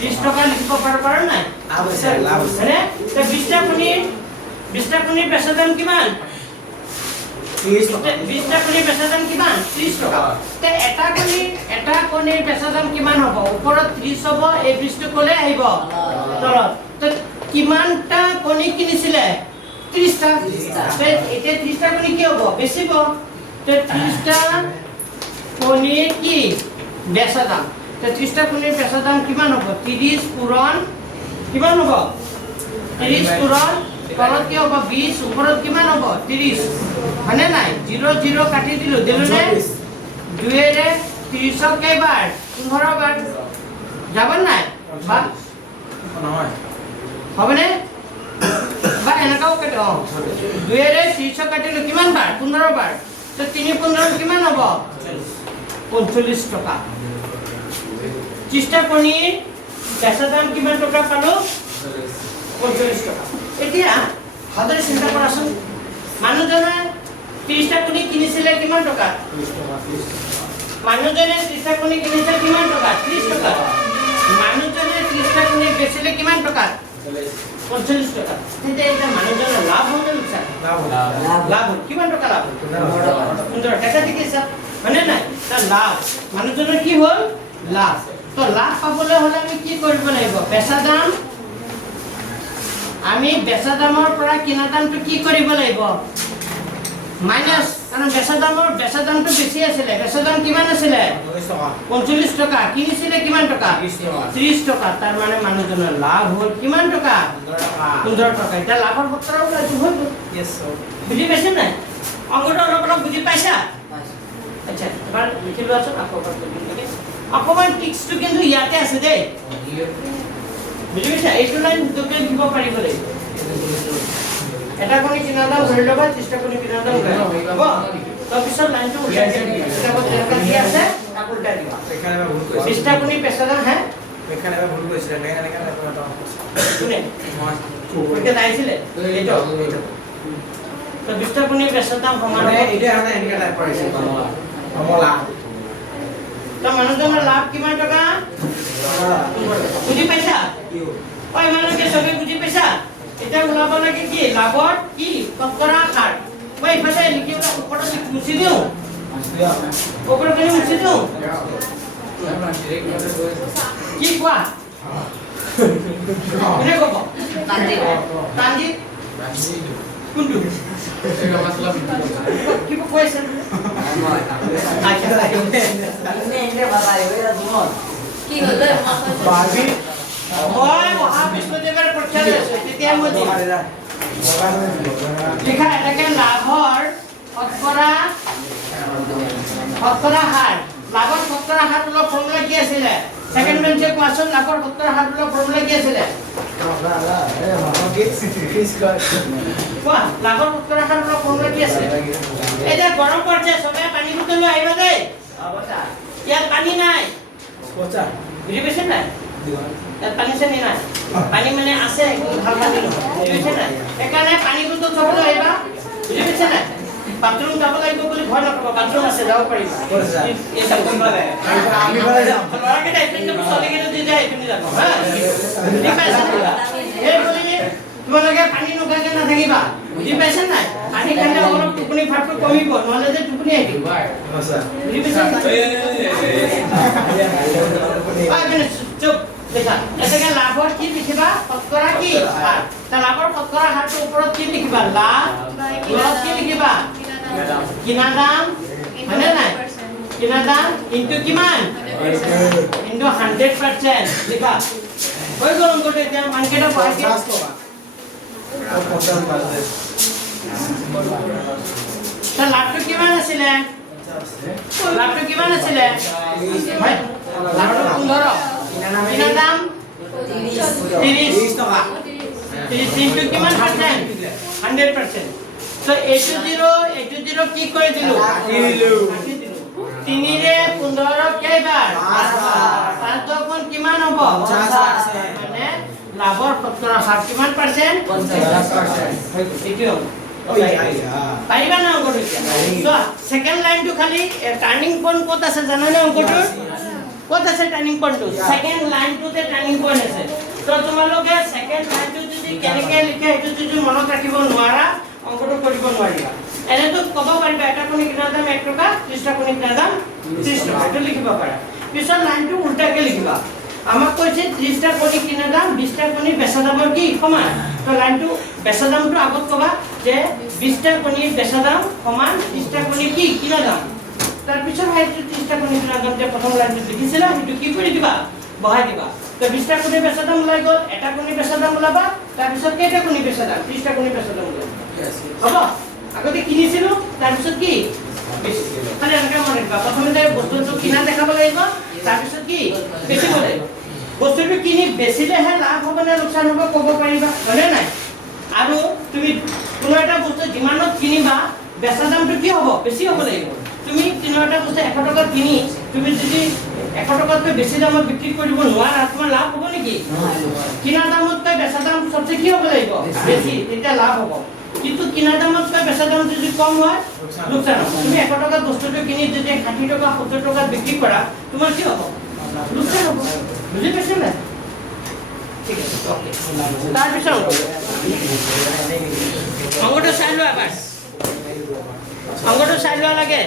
30 টকা লিখিব পাৰো নাই লাভ আছে তে 20টা কণীৰ বেচা দাম কিমান 20টা কণীৰ বেচা দাম কিমান 30 টকা তে এটা কণীৰ বেচা দাম কিমান হ'ব ওপৰত 30 হ'ব এই 20 টো কলে আহিব তলত তে কিমানটা কণী কিনিছিলে 30টা তে এতিয়া 30টা কণী কি হ'ব বেছিব তে 30টা কণীৰ কি বেচা দাম তে 30টা কণীৰ বেচা দাম কিমান হ'ব 30 পূৰণ কিমান হ'ব 30 পূৰণ তলত কি হ'ব 20 ওপৰত কিমান হ'ব 30 হয়নে নাই 0 0 কাটি দিলো নে 2 ৰে 30 কেইবাৰ 15 বাৰ যাব নাই বা নহয় হবনে বা এনেকাও কাটি 2 ৰে 30 কাটিলো কিমান বাৰ 15 বাৰ তো 3 15 কিমান হ'ব 45 টকা 30টা কণীৰ বেচা দাম কিমান টকা পালো 45 টকা এতিয়া সদায় চিন্তা কৰাচোন মানুহজনে 30টা কণী কিনিছিলে কিমান টকা 30 টকা মানুহজনে 30টা কণী কিনিছিল কিমান টকা 30 টকা মানুহজনে 30টা কণী বেচিলে কিমান টকা 45 টকা তেতিয়া এটা মানুহজনৰ লাভ হ'ল নে লোকচান লাভ হ'ল কিমান টকা লাভ হ'ল 15 টকা ঠিক আছে মানে নাই তাৰ লাভ মানুহজনৰ কি হ'ল লাভ তো লাভ পাবলৈ হলে আমি কি কৰিব লাগিব বেচা দাম আমি বেচা দামৰ পৰা কিনা দামটো কি কৰিব লাগিব মাইনাস কাৰণ বেচা দামটো বেছি আছিল বেচা দাম কিমান আছিল 45 টকা কিনিছিলে কিমান টকা 30 টকা তাৰ মানে মানুহজনৰ লাভ হ'ল কিমান টকা 15 টকা এটা লাভৰ সূত্ৰ ওলাইছে হ'ল यस বুজি পাইছে নাই অংকটো অলপ বুজি পাইছা আচ্ছা এবাৰ লিখি লোৱাচোন আকৌ অকমান টিক্সটো কিন্তু ইয়াতে আছে দেই বুজি পাইছা এইটো লাইন তোকে দিব পাৰিব লাগিব এটা কোণি কিনা দাম ধৰি ল'বা 30টা কোণি কিনা দাম হ'ব তাৰ পিছত লাইনটো উল্টাই দিবা কিতাপত যেনেকা কি আছে তাক উল্টাই দিবা এখানে আমি ভুল করেছি 30টা কোণি পেছা দাম হে এখানে আমি ভুল করেছি এখানে কোনে ওকে দাইছিলে এইটো তো 20টা কোণি পেছা দাম সমান মানে এটা মানে এনেকা টাইপ কৰিছে কমলা তো মানুহজনৰ লাভ কিমান টকা বুজি পাইছা ওই মানুহকে সবে বুজি পাইছা এটা ওলাব লাগে কি লাভৰ কি শতকৰা হাৰ মই ইফালে লিখি ওপৰত মুছি দিওঁ ওপৰত কেনে মুছি দিওঁ কি কোৱা কোনে ক'ব তানজিত কোনটো কি কৈছে কি হলো বাবি মই মহাবিষ্ণুদেৱৰ পৰীক্ষা লৈছো তেতিয়া মই লিখা এটাকে লাভৰ শতকৰা হাৰ লাভৰ শতকৰা হাৰ ওলোৱা ফৰ্মুলা কি আছিলে সেকেন্ড বেঞ্চে কোৱাচোন লাভৰ শতকৰা হাৰ ওলোৱা ফৰ্মুলা কি আছিলে কোৱা লাভৰ শতকৰা হাৰ ওলোৱা ফৰ্মুলা কি আছিলে এতিয়া গৰম পৰিছে চবে পানী বটল লৈ আহিবা দেই ইয়াত পানী নাই পচা বুজি পাইছে নাই ইয়াত পানী চানী নাই পানী মানে আছে ভাল পানী নহয় বুজি পাইছে নাই সেইকাৰণে পানী বটল চব লৈ আহিবা বুজি পাইছে নাই বাথৰুম যাব লাগিব বুলি ভয় নকৰিব বাথৰুম আছে যাব পাৰিবা এই চাকৰি পালে আমি বলে যাম ল'ৰাকে দায়িত্ব ছোৱালীকেইটা দি যায় এইখিনি যাব হা বুজি পাইছে এই বুলি তোমালোকে পানী নোখোৱাকে নাথাকিবা বুজি পাইছে নাই পানী খালে অলপ টোপনি ভাৱটো কমিব নহ'লে যে টোপনি আহিব বুজি পাইছে চুপ দেখা এটাকে লাভৰ কি লিখিবা শতকৰা কি হাৰ তা লাভৰ শতকৰা হাৰটোৰ ওপৰত কি লিখিবা লাভ প্লাস কি লিখিবা কিনা দাম মানে নাই কিনা দাম ইনটু কিমান ইনটু 100% লিখা হৈ গ'ল অংকটো এতিয়া মানকেটা পাইছে তা লাভটো কিমান আছিলে লাভটো কিমান আছিলে লাভটো 15 কিনা দাম 30 টকা 30 ইনটু কিমান পার্সেন্ট 100% তো 80 কি করে দিলো 3 রে 15 কেইবার 5 তখন কিমান হ'ব 50% মানে লাভৰ শতকৰা হাৰ কিমান পাৰ্সেন্ট 50% এটিও পাৰিবা না অংকটো তো সেকেন্ড লাইনটো খালি টার্নিং পয়েন্ট কত আছে জানানে অংকটো কত আছে টার্নিং পয়েন্টটো সেকেন্ড লাইনটোতে টার্নিং পয়েন্ট আছে তো তোমালোকে সেকেন্ড লাইনটো যদি কেনেকে লিখে এটো যদি মনত ৰাখিব নোৱাৰা অংকটো কৰিব নোৱাৰিবা এনেটো ক'ব পাৰিবা এটা কোণি কিনা দাম 1 টকা 30টা কোণি কিনা দাম 30 টকা এটো লিখিব পাৰা পিছত লাইনটো উল্টাকে লিখিবা আমাক কৈছে 30টা কোণি কিনা দাম 20টা কোণি বেচা দামৰ কি সমান তো লাইনটো বেচা দামটো আগত ক'বা যে 20টা কোণি বেচা দাম সমান 30টা কোণি কি কিনা দাম তাৰ পিছত হাইটো 30টা কোণি কিনা দাম যে প্ৰথম লাইনটো লিখিছিলা হেতু কি কৰি দিবা বহাই দিবা তো 20টা কোণি বেচা দাম ওলাই গ'ল এটা কোণি বেচা দাম ওলাবা তাৰ পিছত কেইটা কোণি বেচা দাম 30টা কোণি বেচা দাম ওলাবা হ'ব আগতে কিনিছিলো তাৰ পিছত কি মানে এনেকা মনে ৰাখিবা প্ৰথমতে বস্তুটো কিনা দেখাব লাগিব তাৰ পিছত কি বেচিব লাগিব বস্তুটো কিনি বেচিলেহে লাভ হ'ব নে লোকচান হ'ব ক'ব পাৰিবা হয়নে নাই আৰু তুমি কোনো এটা বস্তু যিমানত কিনিবা বেচা দামটো কি হ'ব বেছি হ'ব লাগিব তুমি কোনো এটা বস্তু 100 টকা কিনি তুমি যদি 100 টকাতকৈ বেছি দামত বিক্ৰী কৰিব নোৱাৰা তোমাৰ লাভ হ'ব নেকি কিনা দামতকৈ বেচা দাম সবচেয়ে কি হ'ব লাগিব বেছি তেতিয়া লাভ হ'ব কিন্তু কিনা দামতকৈ বেচা দাম যদি কম হয় লোকচান হ'ব তুমি 100 টকাত বস্তুটো কিনি যদি 60 টকা 70 টকাত বিক্ৰী কৰা তোমাৰ কি হ'ব লোকচান হ'ব বুজি পাইছা না ঠিক আছে ওকে তাৰ পিছত অংকটো চাই লোৱা এবাৰ অংকটো চাই লোৱা লাগে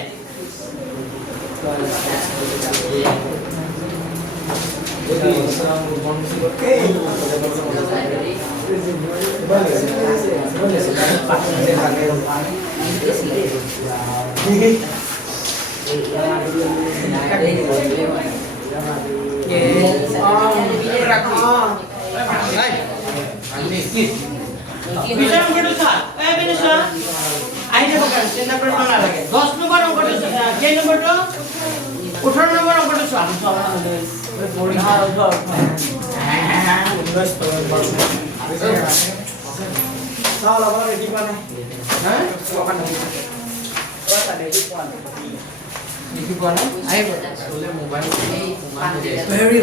Bisa nomor 2. Bisa. Ayo bukan, cinta pertama lagi. 10 nomor nomor 2. Ke nomor 2? 18 nomor nomor 2. Very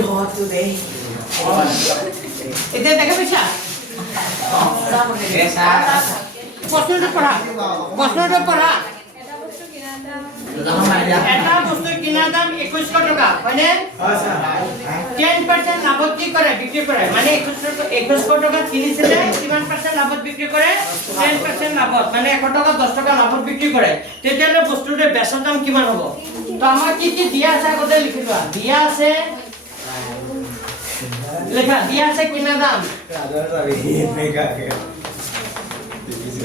hot today. এতিয়া দেখা পাইছা প্ৰশ্নটো পঢ়া এটা বস্তুৰ কিনা দাম 2100 টকা হয়নে 10% লাভত কি কৰে বিক্ৰী কৰে মানে 2100 টকা কিনিছিলে কিমান পাৰ্চেন্ট লাভত বিক্ৰী কৰে 10% লাভত মানে 100 টকা 10 টকা লাভত বিক্ৰী কৰে তেতিয়ালে বস্তুৰ বেচা দাম কিমান হ'ব তো আমাৰ কি দিয়া আছে আগতে লিখি লোৱা দিয়া আছে লেখা দিয়া আছে কিনা দাম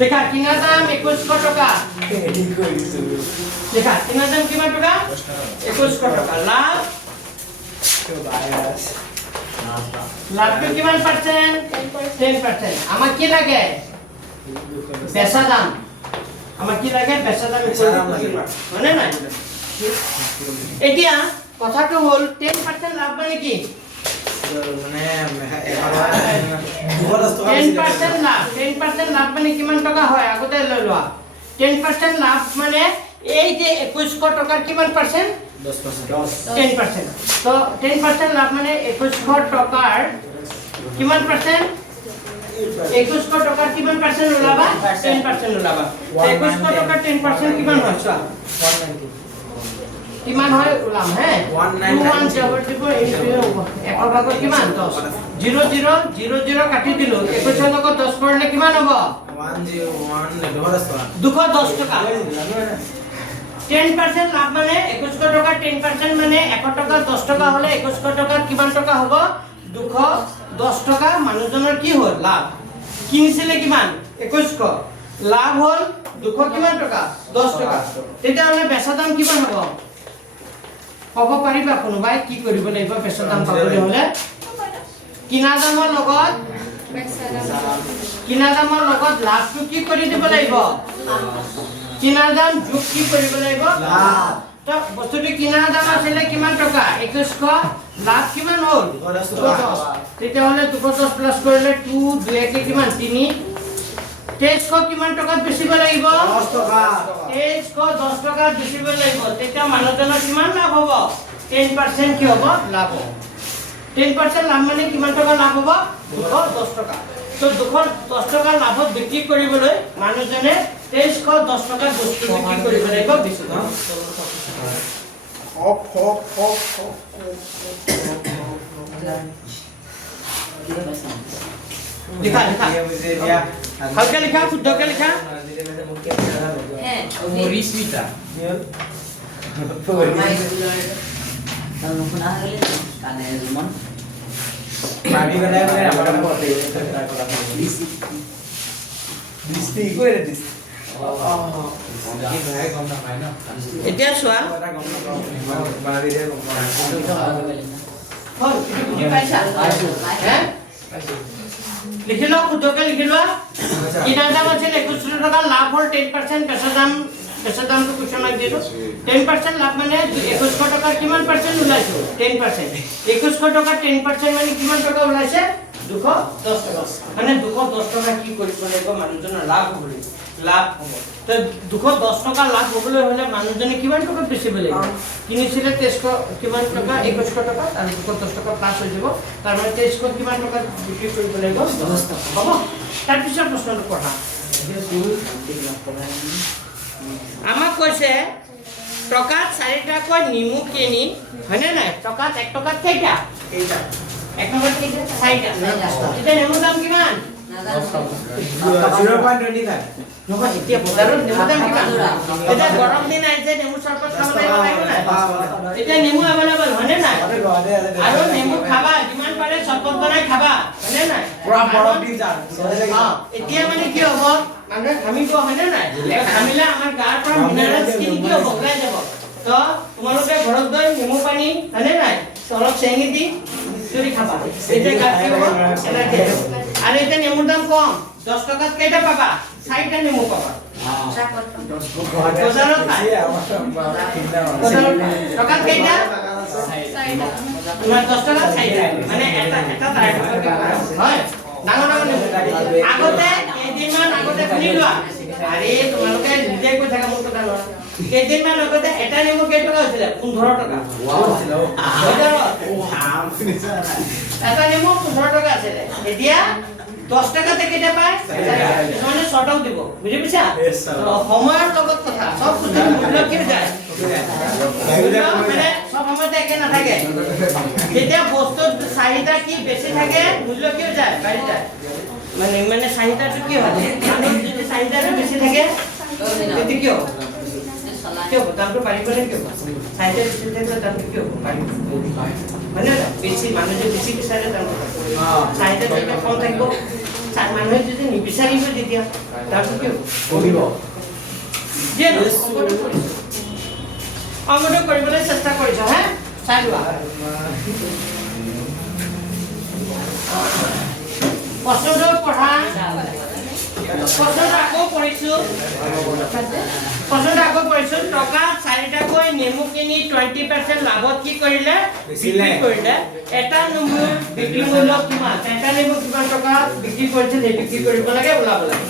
লেখা কিনা দাম 2100 টাকা লেখা কিনা দাম কিমান টাকা 2100 টাকা লাভটো কিমান পার্সেন্ট 10% আমাক কি লাগে বেচা দাম আমাক কি লাগে বেচা দাম মানে নাই এতিয়া কথাটো হল 10% লাভ মানে কি 10% লাভ মানে কিমান টাকা হয় আগতে লৈ লোৱা 10% লাভ মানে এই যে 2100 টাকাৰ কিমান পাৰ্সেন্ট 10% তো 10% লাভ মানে 2100 টাকাৰ কিমান পাৰ্সেন্ট 2100 টাকাৰ কিমান পাৰ্সেন্ট ওলাবা 10% ওলাবা 2100 টাকাৰ 10% কিমান হয় চোৱা 190 কিমান হয় ওলাম হে 190 একৰ ভাগত কিমান 10 0000 কাটি দিলো 2100 লগত 10 কৰিলে কিমান হ'ব 210 টকা 10% লাভ মানে 2100 টাকা 10% মানে 100 টাকা 10 টাকা হলে 2100 টাকা কিমান টাকা হ'ব 210 টাকা মানুহজনৰ কি হ'ল লাভ কিনিছিলে কিমান 2100 লাভ হ'ল 200 কিমান টাকা 10 টাকা তেতিয়া হলে বেচা দাম কিমান হ'ব কব পাৰিবা কোনোবাই কি কৰিব লাগিব বেচা দাম পাবলৈ হলে কিনা দামৰ লগত লাভটো কি কৰি দিব লাগিব কিনা দাম যোগ কি কৰিব লাগিব লাভ তো বস্তুটো কিনা দাম আছিল কিমান টকা 2100 লাভ কিমান হ'ল 210 তেতিয়া হলে 210 প্লাস কৰিলে 2 2 কে কিমান 3 2300 কিমান টকাত বেচিব লাগিব 10 টকা 10 টকা বেচিব লাগিব তেতিয়া মানুহজনৰ কিমান লাভ হ'ব 10% কি হ'ব লাভ হ'ব 10% লাভ মানে কিমান টকা লাভ হ'ব 210 টকা তো 210 টকা লাভত বিক্ৰী কৰিবলৈ মানুহজনে 2310 টকা বস্তু বিক্ৰী কৰিব লাগিব বেছি लिखा हल्का लिखा शुद्ध के लिखा Morisita. Mami ko na yung mga naman po. Disti ko rin disti. এতিয়া চোৱা হল বুজি পাইছা হে লিখি লও শুদ্ধকে লিখি লোৱা কিনা দাম আছিল 2100 টকা লাভ হ'ল 10% বেচা দামটো কুৱেশ্যনত দিলো 10% লাভ মানে 2100 টকাৰ কিমান পাৰ্চেন্ট ওলাইছে 10% 2100 টকা 10% মানে কিমান টকা ওলাইছে 210 টকা মানে 210 টকা কি কৰিব লাগিব মানুহজনৰ লাভ হ'ব লাভ হ'ব তো 210 টকা লাভ হ'বলৈ হলে মানুহজনে কিমান টকা বেচিব লাগিব কিনিছিলে 2300 কিমান টকা 2100 টকা আৰু 210 টকা প্লাস হৈ যাব তাৰ মানে 2300 কিমান টকা বিক্ৰী কৰিব লাগিব 10 টকা হ'ব তাৰ পিছত প্ৰশ্নটো পঢ়া আমাক কৈছে টকাত 4 টাকৈ নিমু কিনি হয়নে নাই টকাত 1 টকাত কেইটা 1 টকাত কেইটা 4টা এতিয়া নেমুৰ দাম কিমান 0.25 নহয় এতিয়া বজাৰত নেমু দাম কিমান এতিয়া গৰম দিন আহিছে নেমু চৰবত খাবলৈ পাৰিব নাই এতিয়া নেমু अवेलेबल হয়নে নাই আৰু নেমু খাবা যিমান পাৰে চৰবত বনাই খাবা হয়নে নাই পুৰা বৰফ দি যা এতিয়া মানে কি হ'ব আমৰা খামিব হয়নে নাই খামিলে আমাৰ গাৰ পৰা মিনাৰেল স্কিন কি হ'ব ওলাই যাব তো তোমালোকে ঘৰত গৈ নেমু পানী হয়নে নাই অলপ চেঙি দি চুৰি খাবা এতিয়া গাৰ কি হ'ব এনাকে আৰু এতিয়া নেমুৰ দাম কম 10 টকাত কেইটা পাবা 4টা নেমু পাবা বজাৰত টকাত কেইটা তোমাৰ 10 টকা 4টা মানে এটা তাৰে হয় ডাঙৰ ডাঙৰ নেমু আগতে কেইদিনমান আগতে শুনি লোৱা আৰে তোমালোকে নিজে কৈ থাকা মোৰ কথা নহয় কেইদিনমান আগতে এটা নেমু কেই টকা হৈছিল 15 টকা এটা নেমু 15 টকা আছিল এতিয়া 10 টাকাতে কেইটা পায় মানে শর্টআউট দিব বুজি পাইছা সময়ৰ লগত কথা সব কিছু মূল্য কি যায় মানে সব সময়তে একে নাথাকে যেতিয়া বস্তুৰ চাহিদা কি বেছি থাকে মূল্য কি যায় বাঢ়ি যায় মানে চাহিদাটো কি হয় মানুহৰ যদি চাহিদাটো বেছি থাকে তেতিয়া কি হ'ব কিয় দামটো বাঢ়িব নে কিয় চাহিদা বেছি থাকিলে দামটো কি হ'ব বাঢ়িব মানে বেছি মানুহে বেছি বিচাৰে দামটো চাহিদা যেতিয়া কম থাকিব মানুহে যদি নিবিচাৰিব তেতিয়া দামটো কি কমিব যে অংকটো কৰিবলৈ চেষ্টা কৰিছ হা চাই লোৱা পছন্দ পঢ়া পছন্দ আকৌ পঢ়িছোঁ টকা 4টাকৈ নেমু কিনি 20% লাভত কি কৰিলে বিক্ৰী কৰিলে এটা নেমুৰ বিক্ৰী মূল্য কিমান এটা নেমু কিমান টকা বিক্ৰী কৰিছিল সেই বিক্ৰী কৰিব লাগে ওলাব লাগে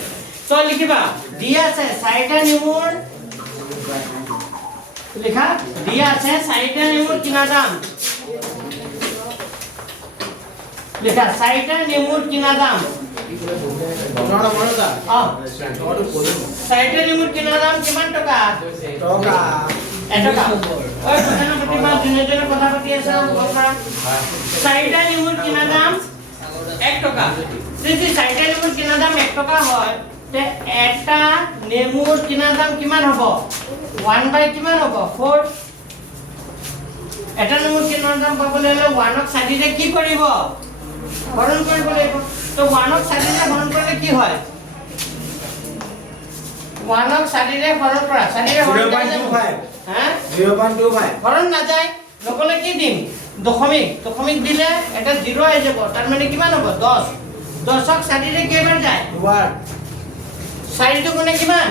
তো লিখিবা দিয়া আছে 4টা নেমুৰ লিখা দিয়া আছে 4টা নেমুৰ কিনা দাম লিখা 4টা নেমুৰ কিনা দাম 4টা নেমুৰ কিনা দাম কিমান টকা এটকা ওই কথা পাতিবা দিনে কথা পাতি আছে বলবা 4টা নেমুৰ কিনা দাম 1 টকা যদি 4টা নেমুৰ কিনা দাম 1 টকা হয় তে এটা নেমুৰ কিনা দাম কিমান হ'ব 1 বাই কিমান হ'ব 4 এটা নেমুৰ কিনা দাম পাবলৈ হলে 1 ক 4 ৰে কি কৰিব হৰণ কৰিব লাগিব তো 1 ক 4 ৰে হৰণ কৰিলে কি হয় 1 ক 4 ৰে হৰণ কৰা 4 ৰে হৰণ 0.25 হা 0.25 হৰণ না যায় নকলে কি দিম দশমিক দিলে এটা 0 আহি যাব তাৰ মানে কিমান হ'ব 10 10 ক 4 ৰে কেইবাৰ যায় 4 টো কোনে কিমান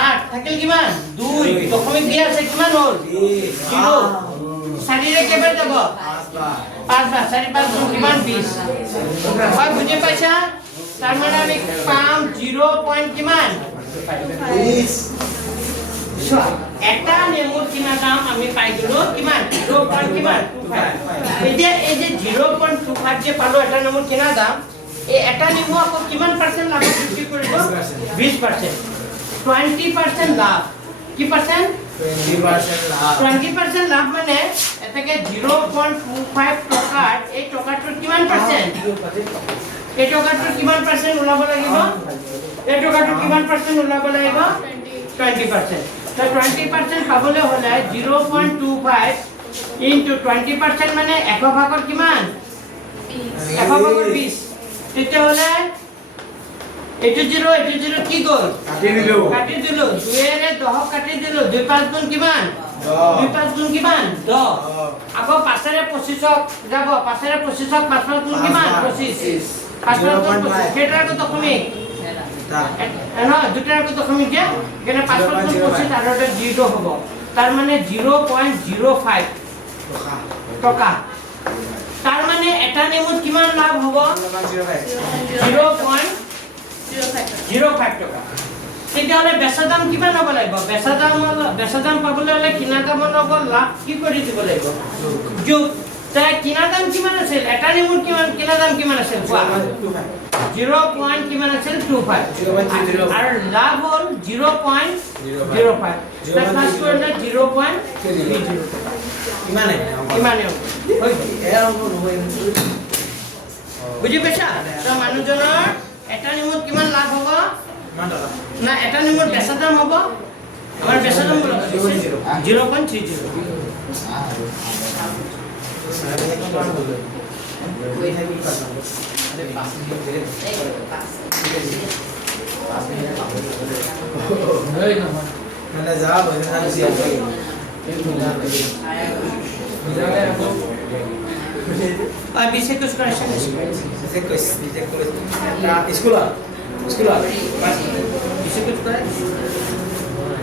8 থাকিল কিমান 2 দশমিক দিয়া আছে কিমান হ'ল 0 4 ৰে কেইবাৰ যাব 5 বাৰ 4 5 কিমান 20 হয় বুজি পাইছা তাৰ মানে আমি পাম 0 পইণ্ট কিমান 20 এটা নেমুৰ কিনা দাম আমি পাই গলো কিমান 0 পইণ্ট কিমান 25 এতিয়া এই যে 0.25 যে পালো এটা নেমুৰ কিনা দাম এই এটা নেমু আকৌ কিমান পাৰ্চেন্ট লাভ বিক্ৰী কৰিব 20% 20% লাভ কি পাৰ্চেন্ট 20% লাভ মানে এটাকে 0.25 টকাৰ এই টকাটোৰ কিমান পাৰ্চেন্ট এই টকাটোৰ কিমান পাৰ্চেন্ট ওলাব লাগিব এই টকাটোৰ কিমান পাৰ্চেন্ট ওলাব লাগিব 20% তো 20% পাবলৈ হলে 0.25 ইনটু 20% মানে 1 ভাগৰ কিমান 1 ভাগৰ 20 তেতিয়া হলে এটো 0 কি গল কাটি দিলো 2 এৰে 10 কাটি দিলো 2 5 গুণ কিমান 2 5 গুণ কিমান 10 আকৌ 5 এৰে 25 যাব 5 এৰে 25 5 গুণ কিমান 25 5 গুণ 25 কেইটা কত কমি না দুটাৰ কত কমি কে কেনে 5 গুণ 25 আৰু এটা 0 হ'ব তাৰ মানে 0.05 টকা তাৰ মানে এটা নেমুত কিমান লাভ হ'ব 0.05 টকা তেতিয়াহলে বেচা দাম কিমান হ'ব লাগিব বেচা দাম পাবলৈ হলে কিনা দামৰ লগত লাভ কি কৰি দিব লাগিব যোগ তাই কিনা দাম কিমান আছিল এটা নেমুৰ কিনা দাম কিমান আছিল কোৱা 0. কিমান আছিল 25 আৰু লাভ হ'ল 0.05 প্লাস কৰিলে 0.30 কিমানে বুজি পাইছা তো মানুহজনৰ এটা নেমুত কিমান লাভ হ'ব না এটা নেমুৰ বেচা দাম হ'ব আমাৰ বেচা দাম 0.30 বিশে কুছ করেছেন স্কুল বিশে কুছ করে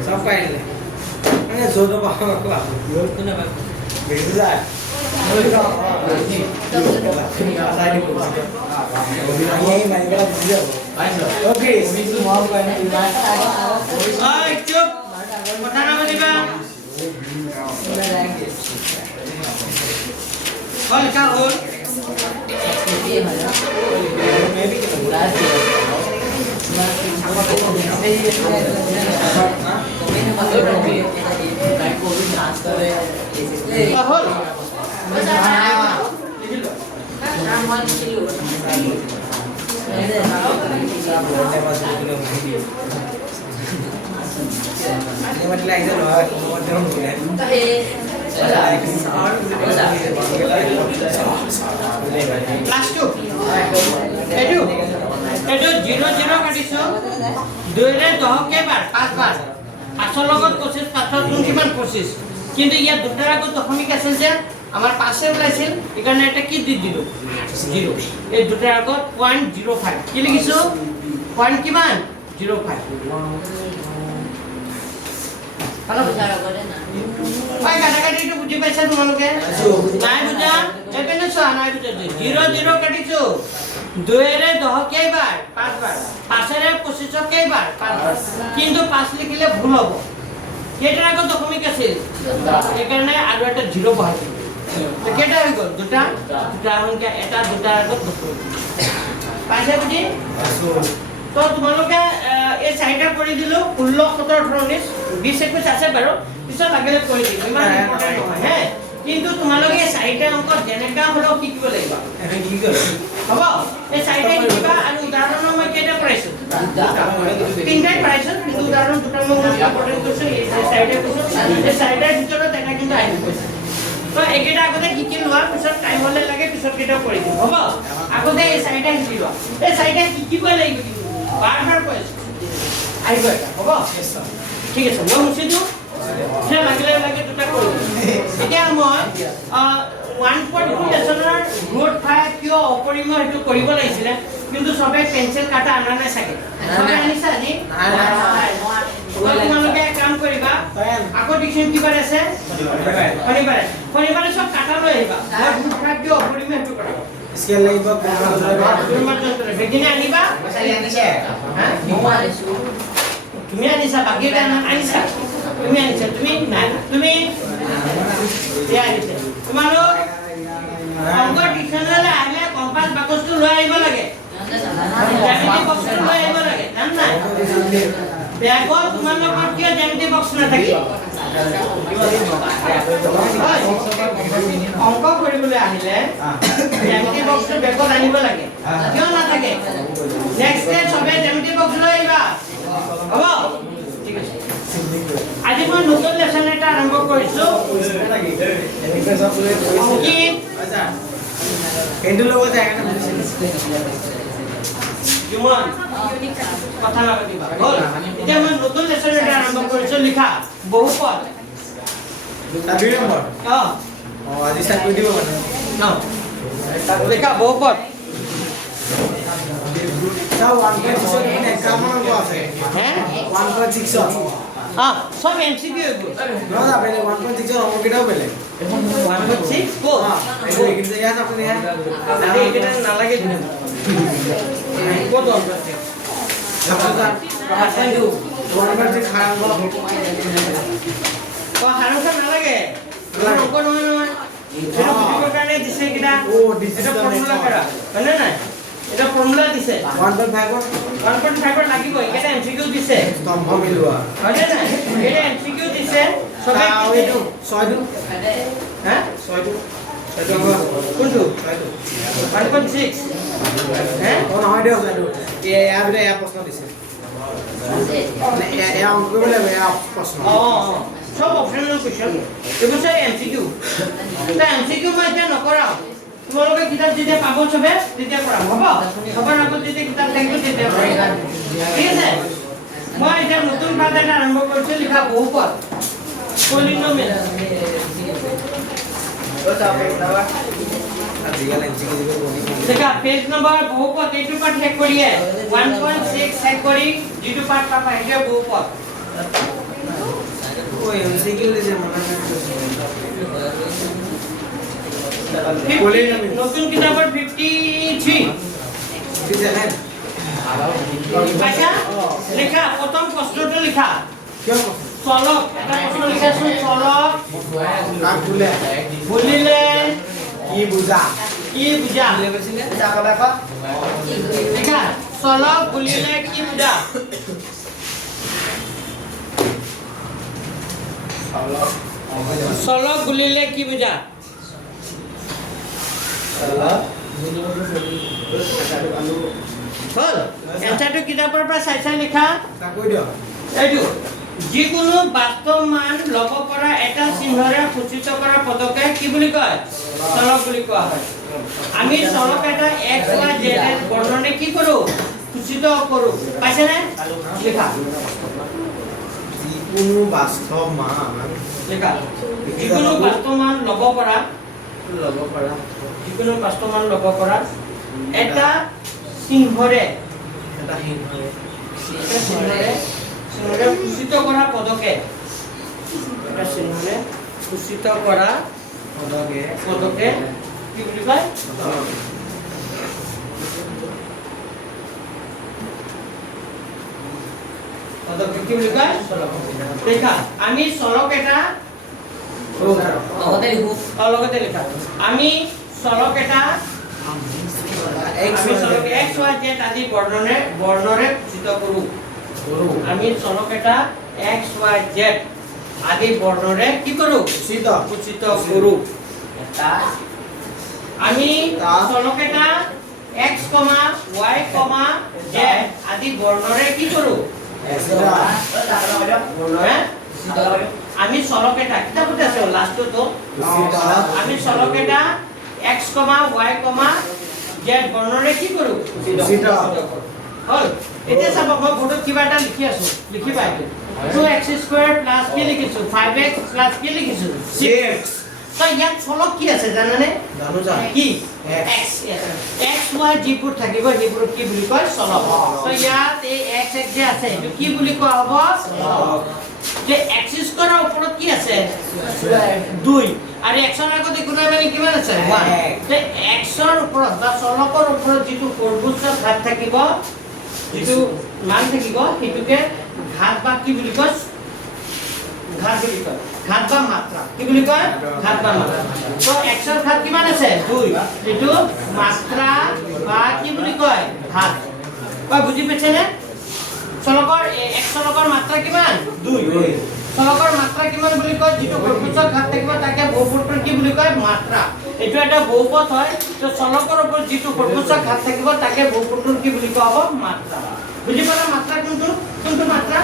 সব পাইলে মানে জোর পাওয়া বেশি যায় Okay, mau kan? Oi, চুপ কথা নাপাতিবা হল কা হল হল Ini mati lagi tu loh, mau dorong tu kan? Class 2 এডু এডু 0 0 কাটিছো 2 রে 10 কেবাৰ 5 বাৰ 5 লগত 25 5 গুণ কিমান 25 কিন্তু ইয়াত দুটাৰ আগত দশমিক আছিল যে আমাৰ 5 ওলাইছিল এইকাৰণে এটা কি দি দিলো 0 এই দুটাৰ আগত 0.05 কি লিখিছো পইণ্ট কিমান 05 Kalau bicara gue na. Pai kata-kata itu buji paisa তোমালোকে নাই বুজা এখানে চোৱা নাই বুজা 0 0 কাটিছো 2 ৰে 10 কেইবাৰ 5 বাৰ 5 ৰে 25 কেইবাৰ 5 বাৰ কিন্তু 5 লিখিলে ভুল হ'ব কেইটাৰ আগত দশমিক আছিল এইকাৰণে আৰু এটা 0 বহাই দিলো তো কেইটা হৈ গ'ল দুটা সংখ্যা এটা দুটাৰ আগত দশমিক পাইছে বুজি তো তোমালোকে এই চাৰিটা কৰি দিলো 16 17 18 20 21 আছে বাৰু পিছত লাগিলে কৰি দিম ইমান ইম্পৰ্টেন্ট নহয় হে কিন্তু তোমালোকে এই চাৰিটা অংক যেনেকা হলো শিকিব লাগিব এখন কি কৰো হ'ব এই চাৰিটা শিকিবা আৰু উদাহৰণ মই কেইটা কৰাইছো তিনটাই কৰাইছো কিন্তু উদাহৰণ দুটা মই ইম্পৰ্টেন্ট কৰিছো এই চাৰিটা কৈছো এই চাৰিটাৰ ভিতৰত এটা কিন্তু আহিব কৈছে তো একেটা আগতে শিকি লোৱা পিছত টাইম হলে লাগে পিছত কেইটা কৰি দিম হ'ব আগতে এই চাৰিটা শিকি লোৱা এই চাৰিটা শিকিব লাগিব বাৰ কৈছো আহিব এটা হ'ব ঠিক আছে মই মুছি দিওঁ সে লাগিলে লাগে দুটা কৰি এতিয়া মই 1.2 লেছনৰ গ্ৰোথ ফাই কিয় অপৰিমেয় হেতু কৰিব লাগিছিল কিন্তু সবে পেন্সিল কাটা আনা নাই সাকে সবে আনিছা নি তোমালোকে কাম কৰিবা আকৌ ডিকশন কি বাৰ আছে শনিবাৰে সব কাটা লৈ আহিবা গ্ৰোথ ফাই কিয় অপৰিমেয় হেতু কৰা স্কেল লাগিব তোমাৰ যন্ত্ৰ বেগিনে আনিবা তুমি আনিছা বাকি আনিছা তুমি আনিছা তুমি নাই তুমি আনিছা তোমালোক অংক ডিকশনাৰী আহিলে কম্পাস বাকচটো লৈ আহিব লাগে জ্যামিতি বক্সটো লৈ আহিব লাগে জান নাই বেগত তোমালোকৰ কিয় জ্যামিতি বক্স নাথাকে অংক কৰিবলৈ আহিলে জ্যামিতি বক্সটো বেগত আনিব লাগে কিয় নাথাকে নেক্সট ডে সবে জ্যামিতি বক্স লৈ আহিবা হ'ব ঠিক আছে আজি মই নতুন লেসন এটা আৰম্ভ কৰিছো কি এন্ডু লগত যায় না কিমান কথা নাপাতিবা হ'ল এতিয়া মই নতুন লেসন এটা আৰম্ভ কৰিছো লিখা বহুপদ তা 2 নম্বৰ আজি স্টাৰ্ট কৰি দিব মানে লিখা বহুপদ তা 1.6 মানে কামন আছে হ্যাঁ 1.6 সব এমসিকিউ এগুলো দাদা বেলে 1.6 অঙ্ক কিটাও বেলে 1.6 কো এই কিন্তু ইয়াত আপনি আরে এটা না লাগে দিন কত অঙ্ক আপনারা পাঠাই দিও 1.6 খারাপ বলা ও হারুকা না লাগে অঙ্ক নয় নয় এটা বুঝিব কাৰণে দিছে কিটা ও দিছে এটা ফৰ্মুলা কৰা মানে না এটা ফৰ্মুলা দিছে 1.5 ৰ লাগিব এটা এমসিকিউ দিছে স্তম্ভ মিলোৱা হয় না এটা এমসিকিউ দিছে সবে এইটো 6 হ্যাঁ 6 কোনটো 1.6 হ্যাঁ ও নহয় দিও এইটো এয়া বিলে এয়া প্ৰশ্ন দিছে মানে এয়া অঙ্ক বলে এয়া প্ৰশ্ন সব অপশনাল কোশ্চেন এগুলো এমসিকিউ তা এমসিকিউ মই এটা নকৰাও তোমালোকে কিতাপ যেতিয়া পাব সবে তেতিয়া কৰা হ'ব সবাৰ আগত যেতিয়া কিতাপ থাকিব তেতিয়া কৰা ঠিক আছে মই এটা নতুন পাঠ এটা আৰম্ভ কৰিছো লিখা বহুপদ পলিনোমিয়েল দেখা পেজ নম্বৰ বহুপদ এইটো পাঠ শেষ কৰিয়ে 1.6 শেষ কৰি যিটো পাঠ পাবা এটা বহুপদ ও এমসিকিউ দিছে মনে নতুন কিতাপৰ 53 পাইছা লিখা প্ৰথম প্ৰশ্নটো লিখা চলক এটা প্ৰশ্ন লিখাছো চলক বুলিলে কি বুজা লিখা চলক বুলিলে কি বুজা চলক বুলিলে কি বুজা হল এনসাৰটো কিতাপৰ পৰা চাই লিখা এইটো যিকোনো বাস্তৱ মান ল'ব পৰা এটা চিহ্নৰে সূচিত কৰা পদকে কি বুলি কয় চলক বুলি কোৱা হয় আমি চলক এটা x y z বৰ্ণনে কি কৰো সূচিত কৰো পাইছে নে লিখা যিকোনো বাস্তৱ মান লিখা যিকোনো বাস্তৱ মান ল'ব পৰা যিকোনো বাস্তৱ মান ল'ব পৰা এটা চিহ্নৰে সূচিত কৰা পদকে এটা চিহ্নৰে সূচিত কৰা পদকে কি বুলি কয় পদকে কি বুলি কয় দেখা আমি চলক এটা লগতে লিখা আমি চলক এটা x y z আদি বৰ্ণৰে সূচিত কৰো আমি চলক এটা x y z আদি বৰ্ণৰে কি কৰো সূচিত কৰো আমি চলক এটা x, y, z আদি বৰ্ণৰে কি কৰো আমি চলক এটা কিতাপতে আছে লাষ্টটো আমি চলক এটা x, y, z বৰ্ণৰে কি কৰো হল এতিয়া চাব মই বোৰ্ডত কিবা এটা লিখি আছো লিখিবা এইটো 2x² প্লাস কি লিখিছো 5x প্লাস কি লিখিছো 6x তো ইয়াত চলক কি আছে জানানে কি x x y যিবোৰ থাকিব যিবোৰ কি বুলি কয় চলক তো ইয়াত এই x যে আছে এইটো কি বুলি কোৱা হ'ব চলক যে x² ৰ ওপৰত কি আছে 2 আৰু x ৰ আগতে গুণা মানে কিমান আছে 1 তে x ৰ ওপৰত বা চলকৰ ওপৰত যিটো সৰ্বোচ্চ ঘাত থাকিব যিটো মান থাকিব হেতুকে ঘাত বা কি বুলি কয় ঘাত বা মাত্ৰা কি বুলি কয় ঘাত বা মাত্ৰা তো x ৰ ঘাত কিমান আছে 2 এটো মাত্ৰা বা কি বুলি কয় ঘাত কয় বুজি পাইছে নে চলকৰ x চলকৰ মাত্ৰা কিমান 2 চলকৰ মাত্ৰা কিমান বুলি কয় যিটো সৰ্বোচ্চ ঘাত থাকিব তাকে বহুপদৰ কি বুলি কয় মাত্ৰা এটো এটা বহুপদ হয় তো চলকৰ ওপৰত যিটো সৰ্বোচ্চ ঘাত থাকিব তাকে বহুপদৰ কি বুলি কোৱা হ'ব মাত্ৰা বুজি পালা মাত্ৰা কোনটো মাত্ৰা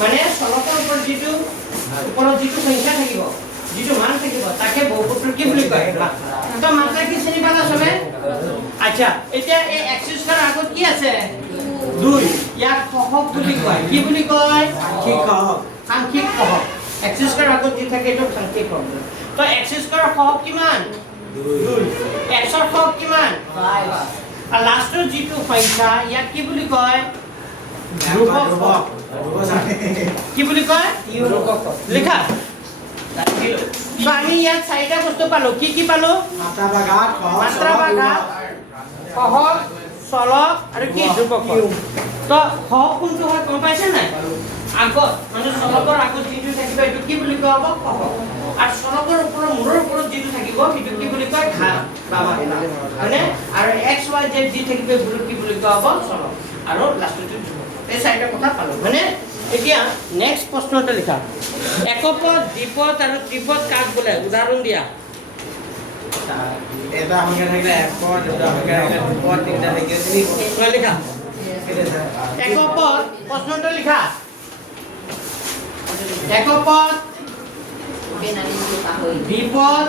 মানে চলকৰ ওপৰত যিটো সংখ্যা থাকিব যিটো মান থাকিব তাকে বহুপদৰ কি বুলি কয় মাত্ৰা তো মাত্ৰা কি চিনি পালা সবে আচ্ছা এতিয়া এই x² আগত কি আছে 2 ইয়াক সহগ বুলি কয় কি বুলি কয় সাংখ্যিক সহগ x² আগত যি থাকে এটো সাংখ্যিক সহগ তো x² সহগ কিমান 2 x ৰ সহগ কিমান 5 আৰু লাষ্টৰ যিটো সংখ্যা ইয়াক কি বুলি কয় ধ্ৰুৱক কি বুলি কয় লিখা তো আমি ইয়াত চাৰিটা বস্তু পালো কি পালো মাত্ৰা বা ঘাত সহগ চলক আৰু কি ধ্ৰুৱক তো সহগ কোনটো হয় গম পাইছে নাই আগত মানে চলকৰ আগত যিটো থাকিব এটো কি বুলি কোৱা হ'ব সহগ আৰু চলকৰ ওপৰত মূৰৰ ওপৰত যিটো থাকিব সেইটো কি বুলি কয় ঘাত বা মাত্ৰা মানে আৰু x y z যি থাকিব এইবোৰ কি বুলি কোৱা হ'ব চলক আৰু লাষ্টটো এই চাৰিটা কথা পালো মানে এতিয়া নেক্সট প্ৰশ্নটো লিখা একপদ দ্বিপদ আৰু ত্ৰিপদ কাক বোলে উদাহৰণ দিয়া এটা সংখ্যা থাকিলে একপদ দুটা সংখ্যা থাকিলে দুপদ তিনিটা থাকিলে ত্ৰিপদ লিখা একপদ প্ৰশ্নটো লিখা একপদ দ্বিপদ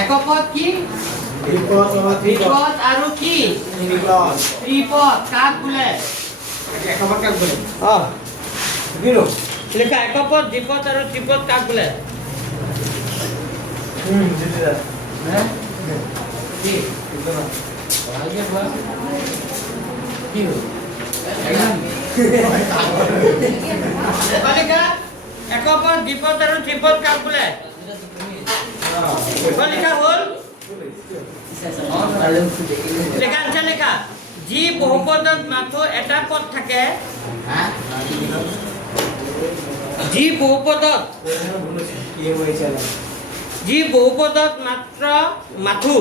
একপদ কি দ্বিপদ আৰু কি ত্ৰিপদ কাক বোলে একপদ কাক বোলে লিখা একপদ দ্বিপদ আৰু ত্ৰিপদ কাক বোলে কি লিখা একক পদ দ্বিপদ আৰু ত্ৰিপদ কাক বোলে লিখা হ'ল লেখা আনসাৰ লেখা যি বহুপদত মাথো এটা পদ থাকে যি বহুপদত মাত্ৰ মাথো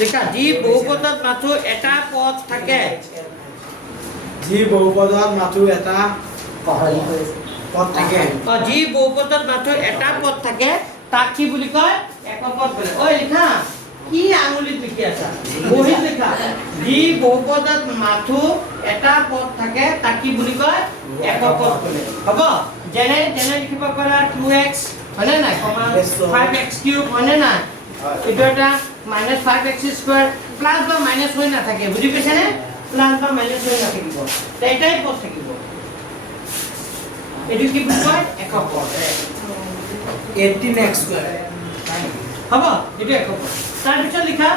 লেখা যি বহুপদত মাথো এটা পদ থাকে যি বহুপদত মাথো এটা পদ থাকে যি বহুপদত মাথো এটা পদ থাকে তাক কি বুলি কয় একক পদ বোলে ঐ লিখা কি আঙুলিত লিখি আছা বহিত লিখা যি বহুপদত মাথো এটা পদ থাকে তাক কি বুলি কয় একক পদ বোলে হ'ব যেনে লিখিব পাৰা 2x হয়নে নাই 5x³ হয়নে নাই এইটো এটা -5x² প্লাস বা মাইনাস হৈ নাথাকে বুজি পাইছানে প্লাস বা মাইনাস হৈ নাথাকিব এটাই পদ থাকিব এইটো কি বুলি কয় একক পদ 18x² হ'ব এইটো একক পদ তাৰপিছত লিখা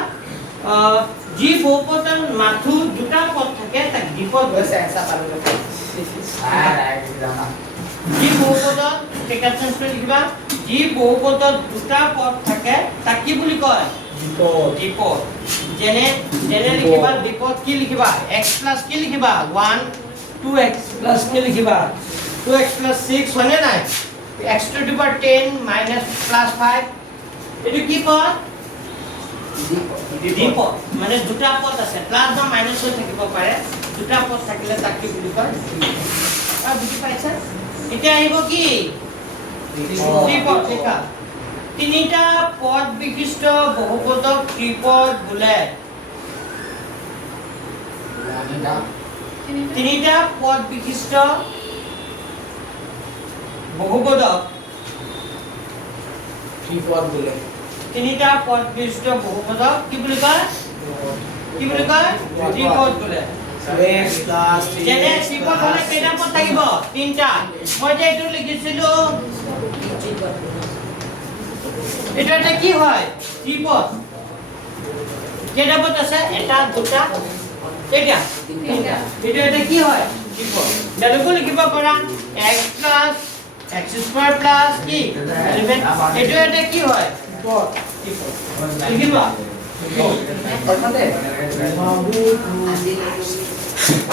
যি বহুপদৰ মাথো দুটা পদ থাকে তাক দ্বিপদ বোলে যি বহুপদত টেকাচেন্স কৰি লিখিবা যি বহুপদত দুটা পদ থাকে তাক কি বুলি কয় দ্বিপদ যেনে লিখিবা দ্বিপদ কি লিখিবা x প্লাস কি লিখিবা 1 2x প্লাস কি লিখিবা 2x প্লাস 6 হয়নে নাই x to the power 10 minus plus 5 এটো কি পদ দ্বিপদ মানে দুটা পদ আছে প্লাস বা মাইনাস হৈ থাকিব পাৰে দুটা পদ থাকিলে তাক কি বুলি কয় বুজি পাইছা এতিয়া আহিব কি ত্ৰিপদ লেখা তিনিটা পদ বিশিষ্ট বহুপদক ত্ৰিপদ বোলে তিনিটা পদ বিশিষ্ট বহুপদক ত্ৰিপদ বোলে তিনিটা পদ বিশিষ্ট বহুপদক কি বুলি কয় ত্ৰিপদ বোলে x plus 3 যেনে ত্ৰিপদ হলে কেইটা পদ থাকিব তিনিটা মই যে এইটো লিখিছিলো এটা কি হয় ত্ৰিপদ কেইটা পদ আছে এটা দুটা কেইটা তিনিটা এটা কি হয় ত্ৰিপদ ডালকো লিখিব পাৰা x plus x² plus কি 11 এটা কি হয় পদ ত্ৰিপদ লিখিবা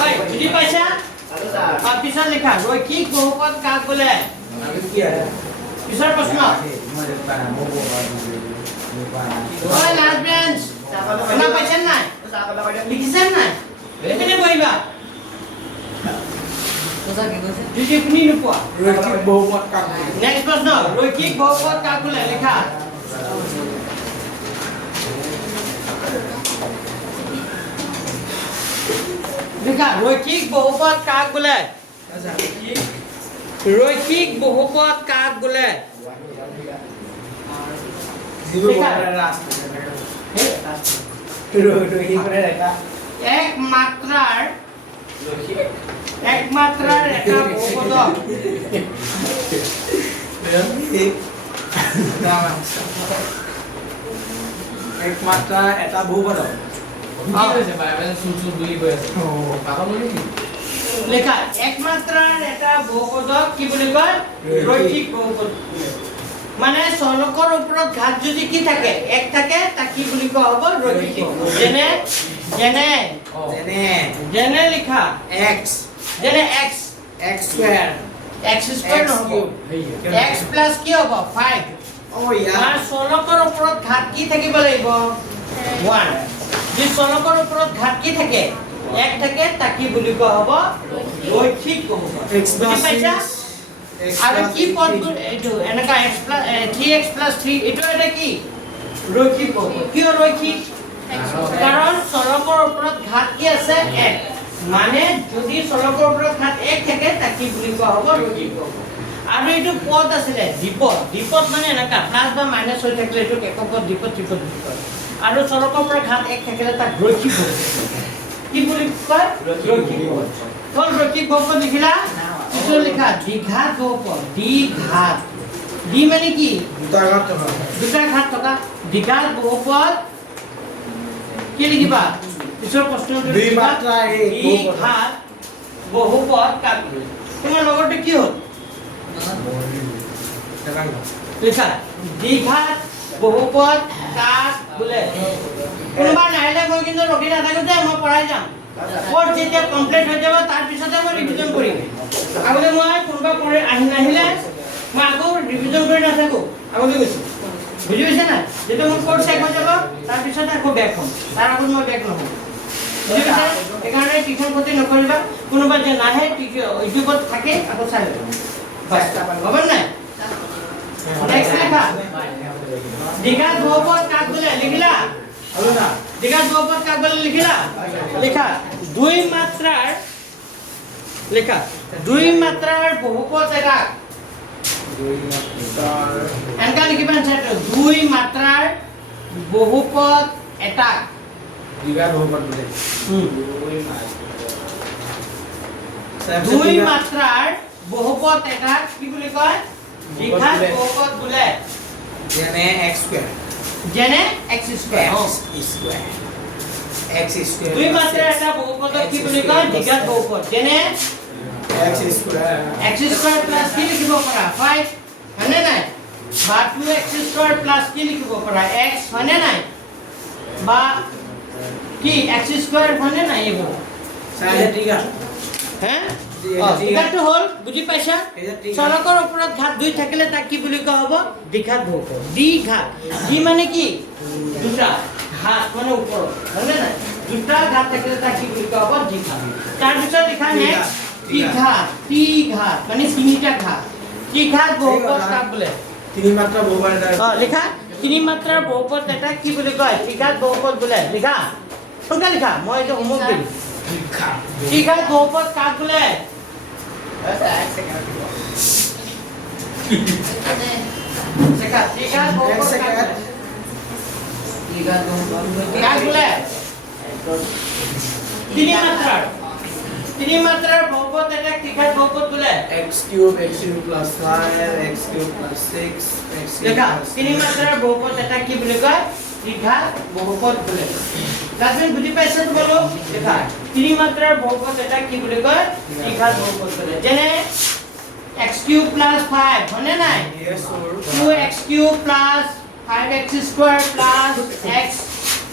ওই বুজি পাইছা পিছৰ লিখা ৰৈখিক বহুপদ কাক বোলে পিছৰ প্ৰশ্ন ওই লাস্ট বেঞ্চ শুনা পাইছেন নাই লিখিছেন নাই এখানে বহিবা যদি শুনি নোপোৱা ৰৈখিক বহুপদ কাক বোলে নেক্সট প্ৰশ্ন ৰৈখিক বহুপদ কাক বোলে লেখা লেখা ৰৈখিক বহুপদ কাক বোলে ৰৈখিক বহুপদ কাক বোলে জিরো বলে রাস্তা রৈখিক করে এটা একমাত্রার এটা বহুপদক একমাত্রা এটা বহুপদক লেখা একমাত্রার এটা বহুপদক কি বুলি কয় রৈখিক বহুপদ মানে চলকৰ ওপৰত ঘাত যদি কি থাকে এক থাকে তাক কি বুলি কোৱা হ'ব রৈখিক যেনে লিখা x যেনে x x² নহ'ব x প্লাস কি হ'ব 5 ও ইয়ার আর চলকৰ ওপৰত ঘাত কি থাকিব লাগিব 1 যদি চলকৰ ওপৰত ঘাত কি থাকে এক থাকে তাক কি বুলি কোৱা হ'ব ৰৈখিক বহুপদ x plus বুজি পাইছা 6 আৰু কি পদ এইটো এনেকা x plus 3x plus 3 এইটো এটা কি রৈখিক বহুপদ কিয় রৈখিক কাৰণ চলকৰ ওপৰত ঘাত কি আছে 1 মানে যদি চলকৰ ওপৰত ঘাত 1 থাকে তাক কি বুলি কোৱা হ'ব ৰৈখিক বহুপদ আৰু এইটো পদ আছিলে দ্বিপদ মানে এনেকা প্লাস বা মাইনাস হৈ থাকিলে এইটো একক পদ দ্বিপদ ত্ৰিপদ বুলি কয় আৰু চলকৰ ওপৰত ঘাত 1 থাকিলে তাক রৈখিক বহুপদ কি বুলি কয় রৈখিক বহুপদ কোন রৈখিক বহুপদ লিখিলা পিছত লিখা দ্বিঘাত বহুপদ দ্বি মানে কি দুটা ঘাত থকা দ্বিঘাত বহুপদ কি লিখিবা পিছৰ প্ৰশ্নটো দুই মাত্ৰা এই বহুপদ কাক বোলে তোমাৰ লগৰটো কি হ'ল লিখা দ্বিঘাত বহুপদ কাক বোলে কোনোবা নাহিলে মই কিন্তু ৰখি নাথাকো যে মই পঢ়াই যাম কোৰ্স যেতিয়া কমপ্লিট হৈ যাব তাৰ পিছতে মই ৰিভিজন কৰিম আগতে মই কোনোবা পঢ়ি নাহিলে মই আকৌ ৰিভিজন কৰি নাথাকো আগতে গৈছো বুজি পাইছে না যেতিয়া মোৰ কোৰ্স শেষ হৈ যাব তাৰ পিছতে আকৌ বেক হ'ম তাৰ আগত মই বেক নহ'ম বুজি পাইছে সেইকাৰণে টিউচন ক্ষতি নকৰিবা কোনোবা যে নাহে ইউটিউবত থাকে আকৌ চাই ল'ব বাস হ'ব নাই নেক্সট লেখা দ্বিঘাত বহুপদ কাক বোলে লিখিলা দ্বিঘাত বহুপদ কাক বোলে লিখিলা লেখা দুই মাত্ৰাৰ লেখা দুই মাত্ৰাৰ বহুপদ এটাক এনেকা লিখিবা আনসাৰটো দুই মাত্ৰাৰ বহুপদ এটাক দ্বিঘাত বহুপদ বোলে দুই মাত্ৰাৰ বহুপদ এটাক কি বুলি কয় দ্বিঘাত বহুপদ বোলে যেনে x স্কয়ার যেনে x স্কয়ার x স্কয়ার দুই মাত্ৰাৰ এটা বহুপদক কি বুলি কয় দ্বিঘাত বহুপদ যেনে x square x square plus কি লিখিব পাৰা 5 হয়নে নাই বা 2x স্কয়াৰ প্লাস কি লিখিব পাৰা x হয়নে নাই বা কি x স্কয়াৰ হয়নে নাই এইবোৰ সাইড দ্বিঘাত হ্যাঁ দ্বিঘাতটো হল বুজি পাইছা চলকৰ ওপৰত ঘাত দুই থাকিলে তাক কি বুলি কোৱা হ'ব দ্বিঘাত বহুপদ দ্বিঘাত কি মানে কি দুটা ঘাত মানে ওপৰত হয়নে নাই দুটা ঘাত থাকিলে তাক কি বুলি কোৱা হ'ব দ্বিঘাত তাৰ পিছত লিখা নেক্সট ত্ৰিঘাত মানে তিনিটা ঘাত ত্ৰিঘাত বহুপদ কাক বোলে তিনি মাত্ৰা বহুপদ এটা লিখা তিনি মাত্ৰাৰ বহুপদ এটা কি বুলি কয় ত্ৰিঘাত বহুপদ বোলে লিখা সোনকালে লিখা মই এইটো হোমৱৰ্ক দিম ত্ৰিঘাত বহুপদ কাক বোলে ত্ৰিঘাত বহুপদ কাক বোলে তিনি মাত্ৰাৰ বহুপদ এটা ত্ৰিঘাত বহুপদ বোলে x cube plus 5 x cube plus 6 x লেখা তিনি মাত্ৰাৰ বহুপদ এটা কি বুলি কয় ত্ৰিঘাত বহুপদ বোলে ক্লাছমেট বুজি পাইছে তোমালোক লেখা তিনি মাত্ৰাৰ বহুপদ এটা কি বুলি কয় ত্ৰিঘাত বহুপদ বোলে যেনে x cube plus 5 হয়নে নাই 2x cube plus 5x square plus x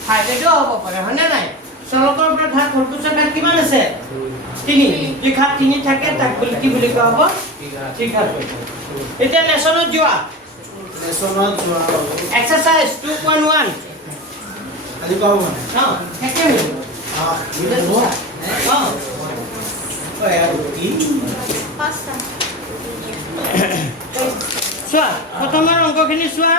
5 এটো হ'ব পাৰে হয়নে নাই চলকৰ ওপৰত ঘাত হৰকুচৰ ঘাত কিমান আছে 3 লিখা 3 থাকে তাক কি বুলি কোৱা হ'ব ত্ৰিঘাত বহুপদ এতিয়া লেসনত যোৱা exercise 2.1 আজি পাব মানে হেকে হইল পাঁচটা চোৱা প্ৰথমৰ অংকখিনি চোৱা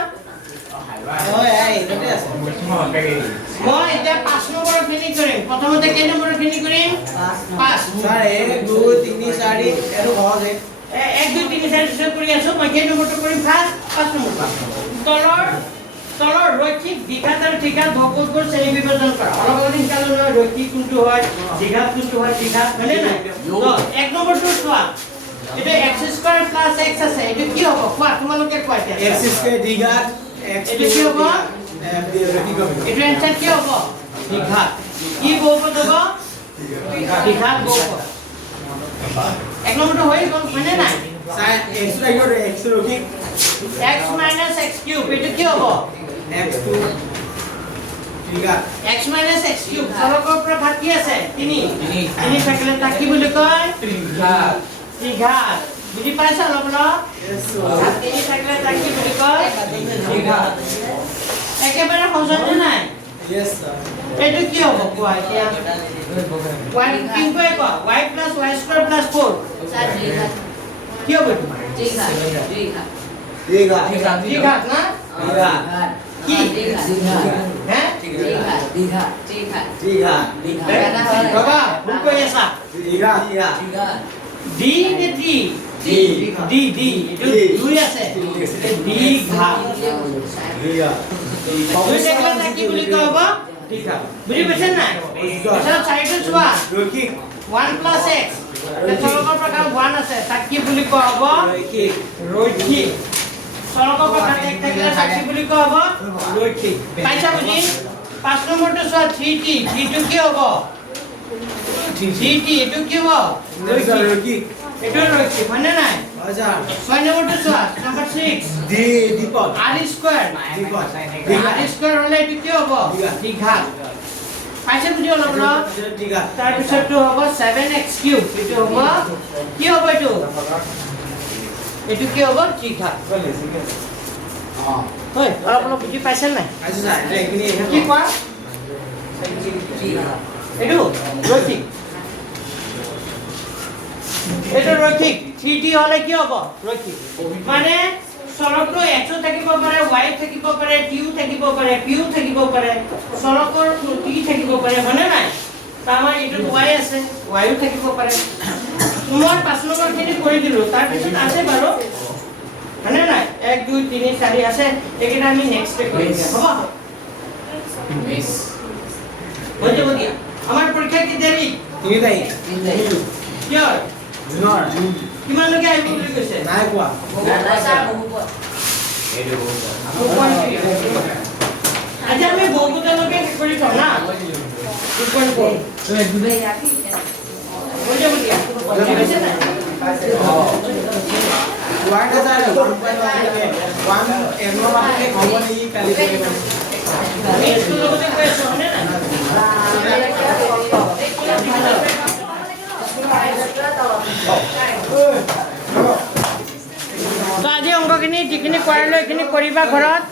মই এতিয়া 5 নম্বৰৰ ফিনিশ কৰিম প্ৰথমতে কেই নম্বৰৰ ফিনিশ কৰিম 5 স্যার 1 2 3 4 এটো সহজ 1 2 3 4 হিসাব কৰি আছো মই কেই নম্বৰটো কৰিম ফাৰ্ষ্ট 5 নম্বৰ তলৰ ৰৈখিক দ্বিঘাত আৰু ত্ৰিঘাত বহুপদবোৰ শ্ৰেণী বিভাজন কৰা অলপ আগতে শিকালো নহয় ৰৈখিক কোনটো হয় দ্বিঘাত কোনটো হয় ত্ৰিঘাত হয়নে নাই তো 1 নম্বৰটো চোৱা এটা x স্কয়াৰ প্লাস x আছে এটো কি হ'ব কোৱা তোমালোকে কোৱা এতিয়া x স্কয়ার দ্বিঘাত x এটো কি হ'ব এটো এনসার কি হ'ব দ্বিঘাত কি বহুপদ হ'ব দ্বিঘাত বহুপদ 1 নম্বৰটো হৈ গ'ল হয়নে নাই sir x লাগিও x রকিক x minus x cube এটো কি হ'ব x cube দ্বিঘাত x minus x cube চলকৰ ওপৰত ঘাত কি আছে 3 থাকিলে তাক কি বুলি কয় ত্ৰিঘাত বুজি পাইছা অলপ ঘাত 3 থাকিলে তাক কি বুলি কয় ত্ৰিঘাত একেবাৰে সহজ নাই yes sir এটো কি হ'ব কোৱা এতিয়া y কিংকৈ কোৱা y plus y square plus 4 ত্ৰিঘাত কি হ'ব তোমাৰ ত্ৰিঘাত ত্ৰিঘাত না কি হে বাবা ভুল কৈ আছা ডি নে ডি ডি ডি এটো দুই আছে দ্বিঘাত দুই দেখলে তাক কি বুলি কয় হ'ব দ্বিঘাত বুজি পাইছা নাই এটা চাইটো চোৱা ৰকিক 1 plus x চলকৰ প্ৰকাৰ 1 আছে তাক কি বুলি কোৱা হ'ব ৰৈখিক চলকৰ প্ৰকাৰ এক থাকিলে তাক কি বুলি কোৱা হ'ব ৰৈখিক পাইছা বুজি 5 নম্বৰটো চোৱা 3t 3 টো কি হ'ব 3t এটো কি হ'ব রৈখিক এটো রৈখিক মানে নাই আচ্ছা 6 নম্বৰটো চোৱা নাম্বার 6 দ্বিপদ r স্কয়ার দ্বিপদ r স্কয়ার হলে এটো কি হ'ব দ্বিঘাত পাইছে বুজি অলপ অলপ দ্বিঘাত তাৰ পিছতটো হ'ব 7x³ এটো হ'ব কি হ'ব এটো এটো কি হ'ব দ্বিঘাত হয় অলপ অলপ বুজি পাইছে নাই আচ্ছা স্যার এইখিনি কি কোৱা এটো ৰৈখিক এটা ৰৈখিক 3t হলে কি হ'ব ৰৈখিক মানে চলকটো x থাকিব পাৰে y থাকিব পাৰে t থাকিব পাৰে p থাকিব পাৰে চলকৰ t থাকিব পাৰে মানে নাই আমাৰ এটো y আছে y থাকিব পাৰে মই 5 নম্বৰ খিনি কৰি দিলো তাৰ পিছত আছে বাৰু মানে নাই 1 2 3 4 আছে এইকেইটা আমি নেক্সট কৰিম হ'ব মিস হৈ যাব দিয়া আমাৰ পৰীক্ষা কি দেৰি 3 তাৰিখ কিয় জুনৰ কিমান লগে আহিব বুলি কৈছে নাই কোৱা আজি আমি বহুতলৈকে শেষ কৰি থম না 2.4 হৈ যাব দিয়া ঠিক আছে না ওয়ার্ড স্যার 1.1 এমনো মানে কমন এই কালি আমি একটু লগতে কৈ আছো হয়নে না তো আজি অংকখিনি যিখিনি কৰালৈ এইখিনি কৰিবা ঘৰত